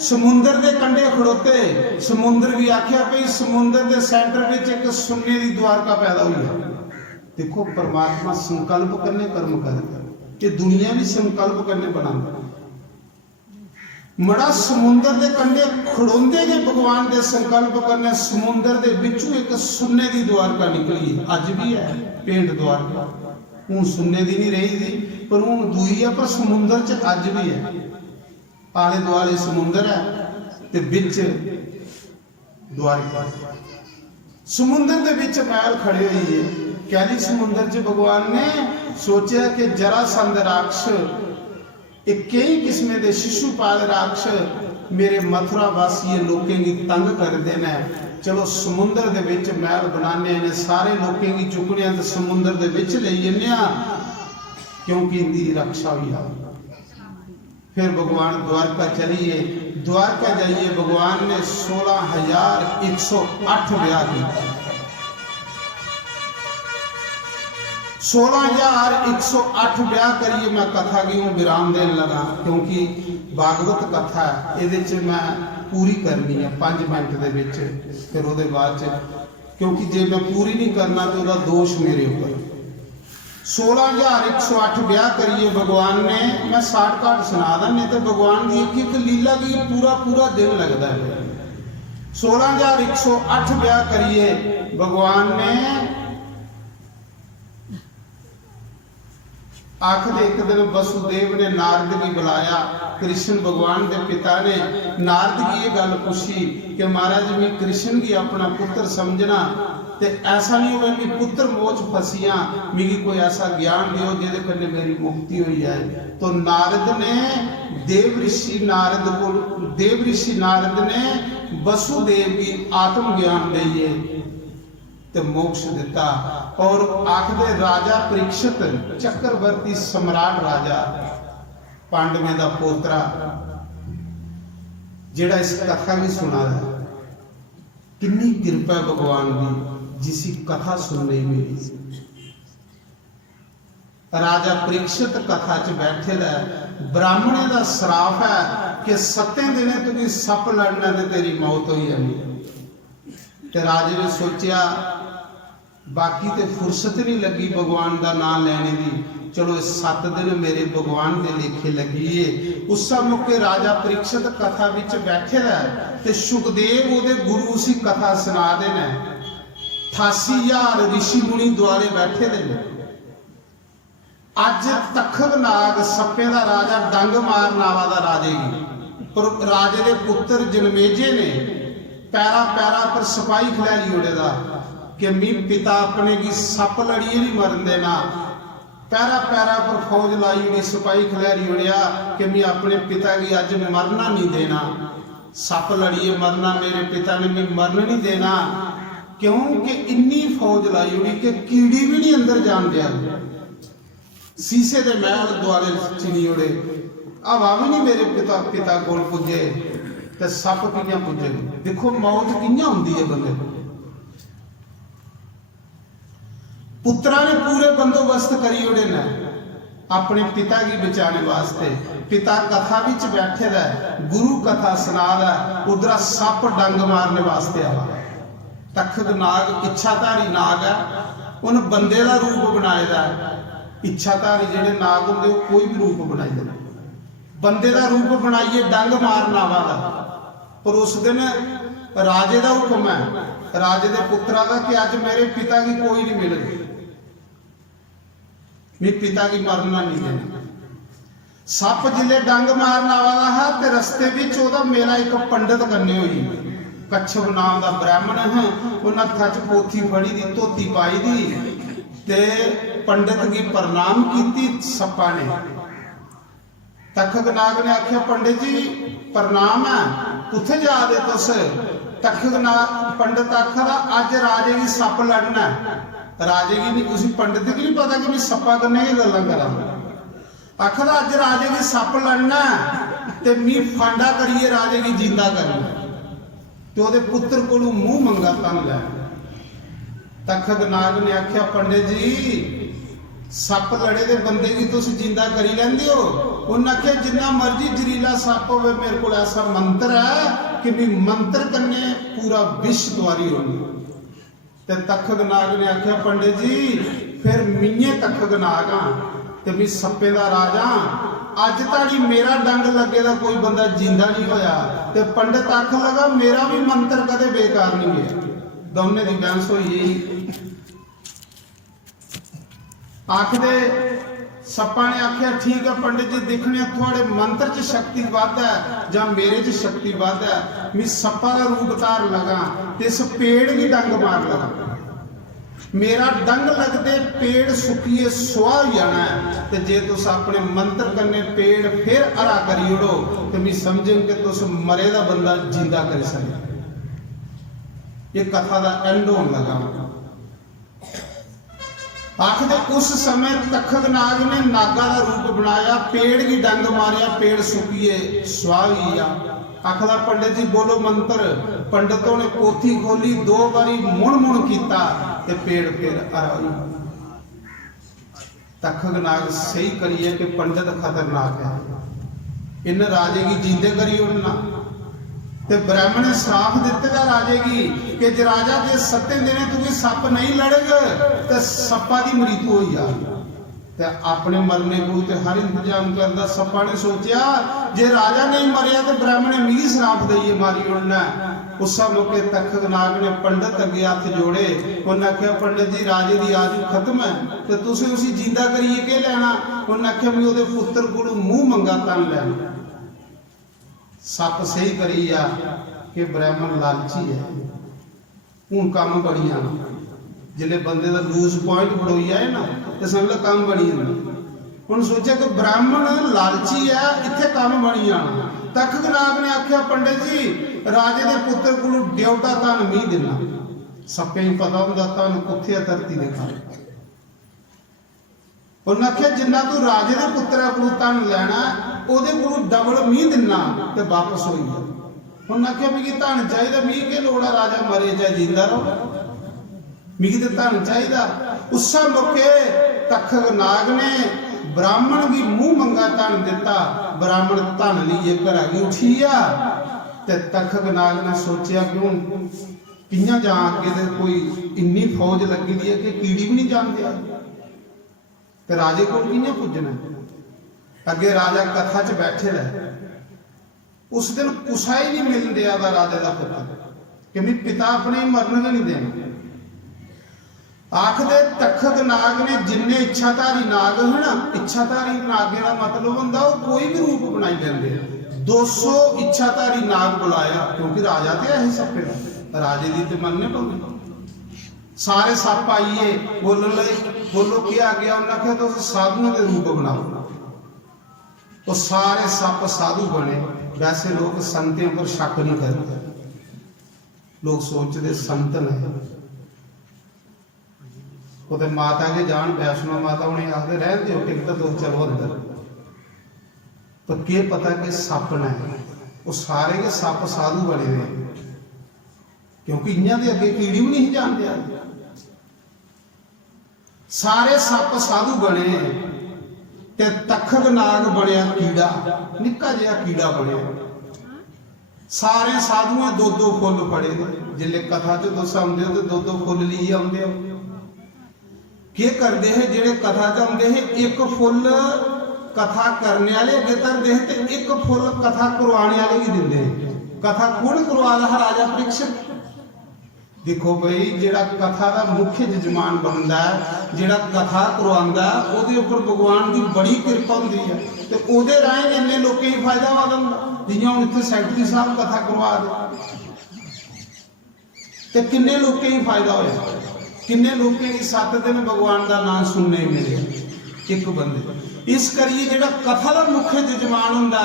समुंदर दे कंढे खड़ोते। समुंदर भी आख्या भाई समुंदर दे सेंटर विच एक सुन्ने दी द्वारका पैदा हुई है। देखो परमात्मा संकल्प करने कर्म करता, ये दुनिया भी संकल्प करने बनाता। मड़ा समुंदर दे कंढे खड़ोंदे गए भगवान दे संकल्प करने। समुंदर दे विचों एक सुन्ने दी द्वारका निकली, अज भी है पेंट द्वारका। हूं सुन्ने दी नहीं रही थी, पर हूं दूई है, पर समुंदर च अज भी है। आले दुआले समुंदर है ते विच द्वारका। समुंदर दे विच महल खड़े हुई है। कैली समुंदर च भगवान ने सोचा कि जरासंध राक्षस कई किस्म के शिशुपाल राक्षस मेरे मथुरा वासी लोगों की तंग कर देना। चलो समुंदर दे विच महल बनाने ने, सारे लोगों की चुकने तो समुंदर दे विच ले जन्ने, क्योंकि इनकी रक्षा हुई है। फिर भगवान द्वारका चलिए। द्वारका जाइए भगवान ने 16,108 ब्याह किए। 16,108 ब्याह करिए। मैं कथा की हूँ विराम देने लगा, क्योंकि भागवत कथा ये मैं पूरी करनी है 5 मिनट के विच। फिर वो बाद क्योंकि जे मैं पूरी नहीं करना तो वह दोष मेरे ऊपर। 16,108 ब्याह करिए भगवान ने। मैं शार्टकट सुना दा, नहीं तो भगवान की एक एक लीला की पूरा दिन लगता है। 16,108 ब्याह करिए भगवान ने। आखिर एक दिन वसुदेव ने नारद की बुलाया। कृष्ण भगवान के पिता ने नारद की ये गल पूछी कि महाराज मैं कृष्ण की अपना पुत्र समझना, ते ऐसा नहीं हो कि पुत्र मोच फसिया, मिगी कोई ऐसा ज्ञान दियो जिहदे कन्ने मेरी मुक्ति हो जाए। तो नारद ने देव ऋषि नारद ने वसुदेव की आत्म ज्ञान दिए ते मोक्ष दिता। और आखदे राजा परीक्षित चक्रवर्ती सम्राट राजा पांडवें दा पोतरा जेड़ा इस कथा भी सुना है, कितनी कृपा भगवान की जिसी कथा सुनने मिली। राजा परीक्षित कथा च बैठे दा, ब्राह्मणे दा श्राप है कि 7 दिने तुझे सप लड़ना ते तेरी मौत हो जानी। ते राजे ने सोचा बाकी ते फुर्सत नहीं लगी भगवान का नाम लेने की, चलो 7 दिन मेरे भगवान के लेखे लगी। उस मौके राजा परीक्षित कथा विच बैठे रहे ते सुखदेव उहदे गुरु उसी कथा सुना देने। 88,000 ऋषि मुनि द्वारे बैठे दे। अज तखत नाग सप्पे का राजा डंग मार नावा का राजे की, पर राजे के पुत्र जनमेजे ने पैरा पैरा पर सिपाही खिलाड़ी उड़ेगा कि मी पिता अपने की सप लड़िए नहीं मरन देना। पैरा पैरा पर फौज लाई उड़ी सिपाही खिलाड़ी उड़िया कि मैं अपने पिता की अज मरना नहीं देना, सप लड़िए मरना मेरे पिता ने मैं मरन नहीं देना। क्योंकि इन्नी फौज लाई उड़ी कि कीड़ी भी नहीं अंदर जान दिया, शीशे के महल द्वारे चिनी उड़े, हवा भी नहीं मेरे पिता कोल पुजे, ते सप कियां पुजे। देखो मौत कियां हुंदी है बंदे को। पुत्रा ने पूरे बंदोबस्त करी उड़े ने अपने पिता की बचाने वास्ते। पिता कथा विच बैठे दा, गुरु कथा सुना दा, उधर सप डंग मारने वास्ते आवा। तखत नाग इच्छाधारी नाग है, उन बंदे का रूप बनाए दा। इच्छाधारी जेडे नाग होंदे कोई भी रूप बनाई देना, बंदे का रूप बनाइए डंग मारना वाला। पर उस दिन राजे का हुक्म है, राजे के पुत्रा का कि अज मेरे पिता की कोई नहीं मिलेगी, मैं पिता की मरना नहीं देना। सप जिले डंग मारना वाला है ते रस्ते विच ओदा मेरा एक पंडित कन्ने हुई, कच्छप नाम का ब्राह्मण है। उन्हें हत्थ च पोथी फड़ी दी, धोती पाई दी ते पंडित की प्रणाम की सप्पा ने। तखत नाग ने आख्या पंडित जी प्रणाम है, कुत्थे जा दे तुस? तखत नाग पंडित आखदा अज राजे की सप लड़ना है। राजे की नहीं, उसी पंडित की नहीं पता कि मैं सप्पा करने की गल्लां करा। आखदा अज राजे की सप लड़ना ते मी फांडा करिए राजे की जिंदा करना, तो ओदे पुत्र कोलों मुंह मंगा तन लै। तखत नाग ने आख्या पंडित जी सप लड़े दे बंदे की तुम जिंदा करी लेंदे हो? उन्हें आख्या जिन्ना मर्जी जरीला सप हो, मेरे को ऐसा मंत्र है कि मैं मंत्र करने पूरा विश्व द्वारी होनी। ते तखत नाग ने आख्या पंडित जी फिर मिये तखत नाग हाँ ते मैं सप्पे का राजा, अज ताड़ी मेरा डंग लगे दा कोई बंदा जिंदा नहीं होया। ते पंडित आख लगा मेरा भी मंत्र कदे बेकार नहीं गया। दोनों की बहस हुई। आखदे सप्पा ने आख्या ठीक है पंडित जी, दिखने थोड़े मंत्र च शक्ति वध है या मेरे च शक्ति वध है, मैं सप्पा का रूप धार लगा ते इस पेड़ की डंग मार लगा। मेरा डंग लगते पेड़ सुखिए सुहा हो जाना है, ते जे तुस अपने मंत्र करने पेड़ फिर हरा करी उड़ो तो मैं समझें कि तुस मरे दा बंदा जिंदा कर सके। ये कथा का एंड होने लगा। आखदे उस समय तखत नाग ने नागा का रूप बनाया, पेड़ की डंग मारिया, पेड़ सुखिए सुहा हो गया। आखदा पंडित जी बोलो मंत्र। पंडितों ने पोथी खोली, 2 बारी मुण मुण किया ते पेड़ फिर हरा। तखत नाग सही करिए कि पंडित खतरनाक है, इन राजे की जींदे करी उड़ना। ते ब्राह्मण ने श्राप दिते दा राजे की कि जे राजा जे 7 दिने तू भी सप नहीं लड़ेगा तो सप्पा की मृत्यु हो जाए। ते अपने मरने को ते हर इंतजाम करदा। सप्पा ने सोचा जे राजा नहीं मरिया तो ब्राह्मण ने मी श्राप दईए मारी उड़ना। ਉਸਾ ਮੌਕੇ ਤਖਤ ਨਾਗ ਨੇ ਪੰਡਤ ਅੱਗੇ ਹੱਥ ਜੋੜੇ। ਉਹਨੇ ਆਖਿਆ ਪੰਡਤ ਜੀ ਰਾਜੇ ਦੀ ਆਯੂ ਖਤਮ ਹੈ ਤੇ ਤੁਸੀਂ ਉਸੇ ਜਿੰਦਾ ਕਰੀਏ ਕਿ ਲੈਣਾ। ਉਹਨੇ ਆਖਿਆ ਵੀ ਉਹਦੇ ਪੁੱਤਰ ਕੋਲੋਂ ਮੂੰਹ ਮੰਗਾ ਤਨ ਲੈਣਾ। ਸੱਪ ਸਹੀ ਕਰੀ ਆ ਕਿ ਬ੍ਰਾਹਮਣ ਲਾਲਚੀ ਹੈ। ਹੁਣ ਕੰਮ ਬੜੀਆਂ ਜਿਲੇ ਬੰਦੇ ਦਾ ਲੂਜ਼ ਪੁਆਇੰਟ ਬੜੋਈ ਆਏ ਨਾ ਤੇ ਸਮਝ ਕੰਮ ਬਣੀ ਜਾਂਦਾ। ਹੁਣ ਸੋਚਿਆ ਕਿ ਬ੍ਰਾਹਮਣ ਲਾਲਚੀ ਹੈ, ਇੱਥੇ ਕੰਮ ਬਣੀ ਜਾਣਾ। ਤਖਤ ਨਾਗ ਨੇ ਆਖਿਆ ਪੰਡਿਤ ਜੀ ਰਾਜੇ ਦੇ ਪੁੱਤਰ ਕੋਲੋਂ ਡਿਉਟਾ ਤਨ ਮੀਂਹ ਦੇਣਾ। ਸੱਪੇ ਨੂੰ ਪਤਾ ਹੁੰਦਾ ਤਨ ਕਿੱਥੇ ਆ ਧਰਤੀ ਦੇ ਖਾਲੇ। ਉਹਨੇ ਆਖਿਆ ਜਿੰਨਾ ਤੂੰ ਰਾਜੇ ਦੇ ਪੁੱਤਰਾਂ ਕੋਲੋਂ ਤਨ ਲੈਣਾ ਉਹਦੇ ਕੋਲੋਂ ਡਬਲ ਮੀਂਹ ਦੇਣਾ ਤੇ ਵਾਪਸ ਹੋਈ ਜਾ। ਉਹਨੇ ਆਖਿਆ ਵੀ ਕੀ ਧਨ ਚਾਹੀਦਾ, ਮੀਂਹ ਕੇ ਲੋੜ ਆ, ਰਾਜਾ ਮਰੇ ਚਾਹੇ ਜਿੰਦਾ ਰਹੋ, ਮੀਂਹ ਤੇ ਧਨ ਚਾਹੀਦਾ। ਉਸਾ ਮੌਕੇ ਤਖਤ ਨਾਗ ਨੇ ब्राह्मण भी मुंह मंगा तन दिता। ब्राह्मण धन लीए घर आ गई उठी आ ते तखत नाग ने सोचा क्यों कियां जा अगे ते कोई इन्नी फौज लगी दी है कि कीड़ी भी नहीं जानते ते राजे को कियां पुजना। अगे राजा कथा च बैठे रहे। उस दिन कुसा ही नहीं मिल दिया राजे का पुत्र कि मैं पिता अपने मरन नहीं देना। आखदे तखत नाग ने जिन्ने इच्छाधारी नाग है ना, इच्छाधारी नागे का मतलब होंदा वो कोई भी रूप बनाई लेंदे। 200 इच्छाधारी नाग बुलाया क्योंकि राजा ते ऐसे सप्पे राजे दी ते मनने पौंदी। सारे सप आइए बोलन लगे, बोलो की आ गया। उन्हें आख्या तुम साधुओं के रूप बनाओ। तो सारे सप साधु बने। वैसे लोग संतों पर शक नहीं करते, लोग सोचते संत ने ਉਹਦੇ ਮਾਤਾ के जान वैष्णो माता उन्हें आखते रहन दो टिकट दो चलो अंदर। तो क्या पता कि सप ने वो सारे के सप साधु बने हुए क्योंकि इन्हों के अगे कीड़ी भी नहीं जानते। सारे सप साधु बने ते तखत नाग बनया कीड़ा, निक्का जिहा कीड़ा बनया। सारे साधुओं 2-2 फुल फड़े जिले कथा च तुस आउंदे हो तो 2-2 फुल लिए आउंदे हो। क्या करते हैं जेडे कथा च आउंदे हैं, एक फुल कथा करने वाले अगे धरते हैं ते एक फुल कथा करवाने वाले ही दिंदे हैं। कथा कौन करवादा है? राजा परीक्षित। देखो भाई जेड़ा कथा का मुख्य जजमान बनता है, जेड़ा कथा करवांदा उहदे उपर भगवान की बड़ी कृपा होंदी है ते उहदे राहें इन्ने लोकें ही फायदा वादा। जियां हुण इत्थे सैकटरी साहब कथा करवा दे ते किन्ने लोकें ही फायदा होया, किन्ने लोकें की 7 दिन भगवान का नाम सुनने मिले एक बंदे। इस करिए जेड़ा कथा का मुख्य जजमान हुंदा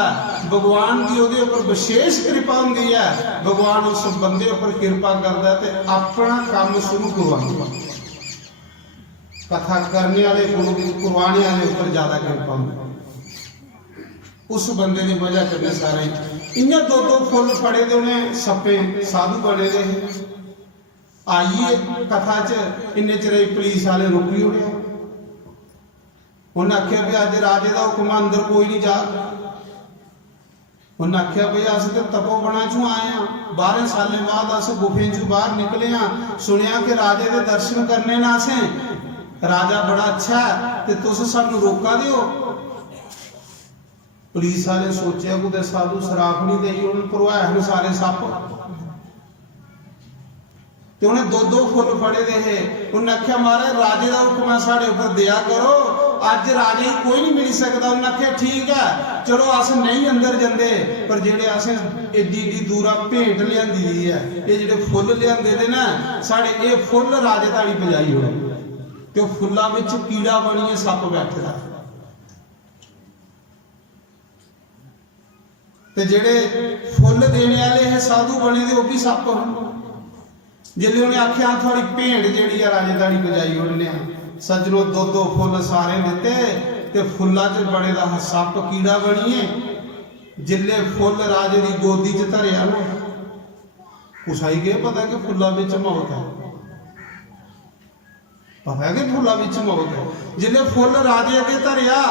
भगवान की उहदे उपर विशेष कृपा हुंदी है। भगवान उस बंदे उपर कृपा करदा ते अपना काम शुरू करवांदा। कथा करने वाले को करवाने वाले उपर ज्यादा कृपा हुंदी। उस बंदे की वजह करने सारे इन्हें 2-2 फुल फड़े दे उन्हें सप्पे साधु बने दे। आइए कथा च इन्ने चिर पुलिस वाले रुकी उड़े। उन्हें आख्या भी अज राजे का हुक्म अंदर कोई नहीं जा। उन्हें आख्या भाई अस तो तपोवना चों आए हैं, 12 साल बाद अस गुफे चों बाहर निकले हैं। सुनिया कि राजे के दर्शन करने ना असें, राजा बड़ा अच्छा है ते तुस सानू रोका दिओ। पुलिस वाले सोचे कुछ साधु शराब नहीं दई, उन्हें भरवाए सारे सप ते उन्हें 2-2 फुल फड़े दे है। उन्हें आख्या महाराज राजे का हुक्म है साढ़े उपर दया करो, अज राजे ही कोई नहीं मिल सकता। उन्हें आख्या ठीक है चलो अस नहीं अंदर जाते, पर जेडे असें एडी एडी दूरा भेंट लियांदी दी है, ये जेडे फुल लियांदे दे ना साढ़े ये फुल राजे ताड़ी पजाई हो ते फुल्लां विच कीड़ा बनिए सप बैठदा ते जेडे फुल देने वाले है साधु बने दे वो भी सप हैं। जिले उन्हें आख्या थोड़ी भेंट जी राजे ताड़ी बजाई उन्हें सज्जनों 2-2 फुल सारे दिते ते फुल्ला च बड़े दा सप कीड़ा बनिए। जिले फुल राजे की गोदी च धरिया ना कुसाई गए पता कि फुल्ला विच मौत है, पता है कि फुल्ला विच मौत है। जिले फुल राजे अगे धरिया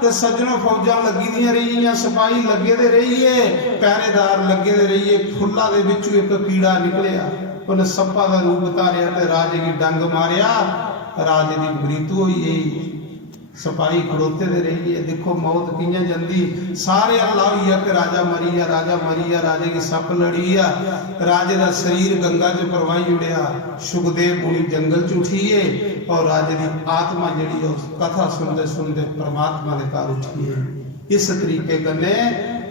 ते सज्जनों फौजा लगी दियां रही, सिपाही लगे दे रहिए, पहरेदार लगे दे रहिए। फुल्ला दे विचों एक कीड़ा निकलिया, उन्हें सप्पा का रूप धारिया ते राजे की डंग मारिया, राजे की मृत्यु हुई। सिपाही खड़ोते दे रही है। देखो मौत कियां जंदी, सारे अल्लाह कि राजा मरी है, राजा मरी है, राजे की सप लड़ी है, राजे का शरीर गंगा च परवाही उड़िया, सुखदेव मुनि जंगल च उठिए और राजे की आत्मा जिहड़ी है उस कथा सुनते सुनते परमात्मा के घर उठिए। इस तरीके कन्ने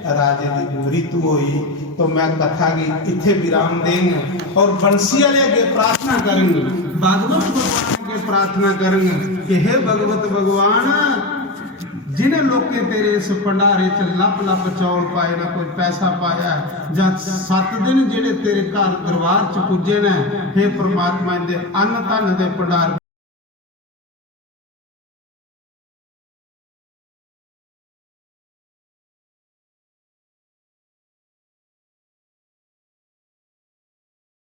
राजे की मृत्यु हुई। तो मैं कथा की इत्थे विराम देंगे और बंसी वाले अगे प्रार्थना करेंगे, भागवत भगवान के प्रार्थना करेंगे कि हे भगवत भगवान, जिन्हें लोग तेरे इस भंडारे च लप लप चौल पाए ना, कोई पैसा पाया जां 7 दिन जेड़े तेरे घर दरबार च पुजे ने, हे परमात्मा इहदे अन्न धन दे भंडार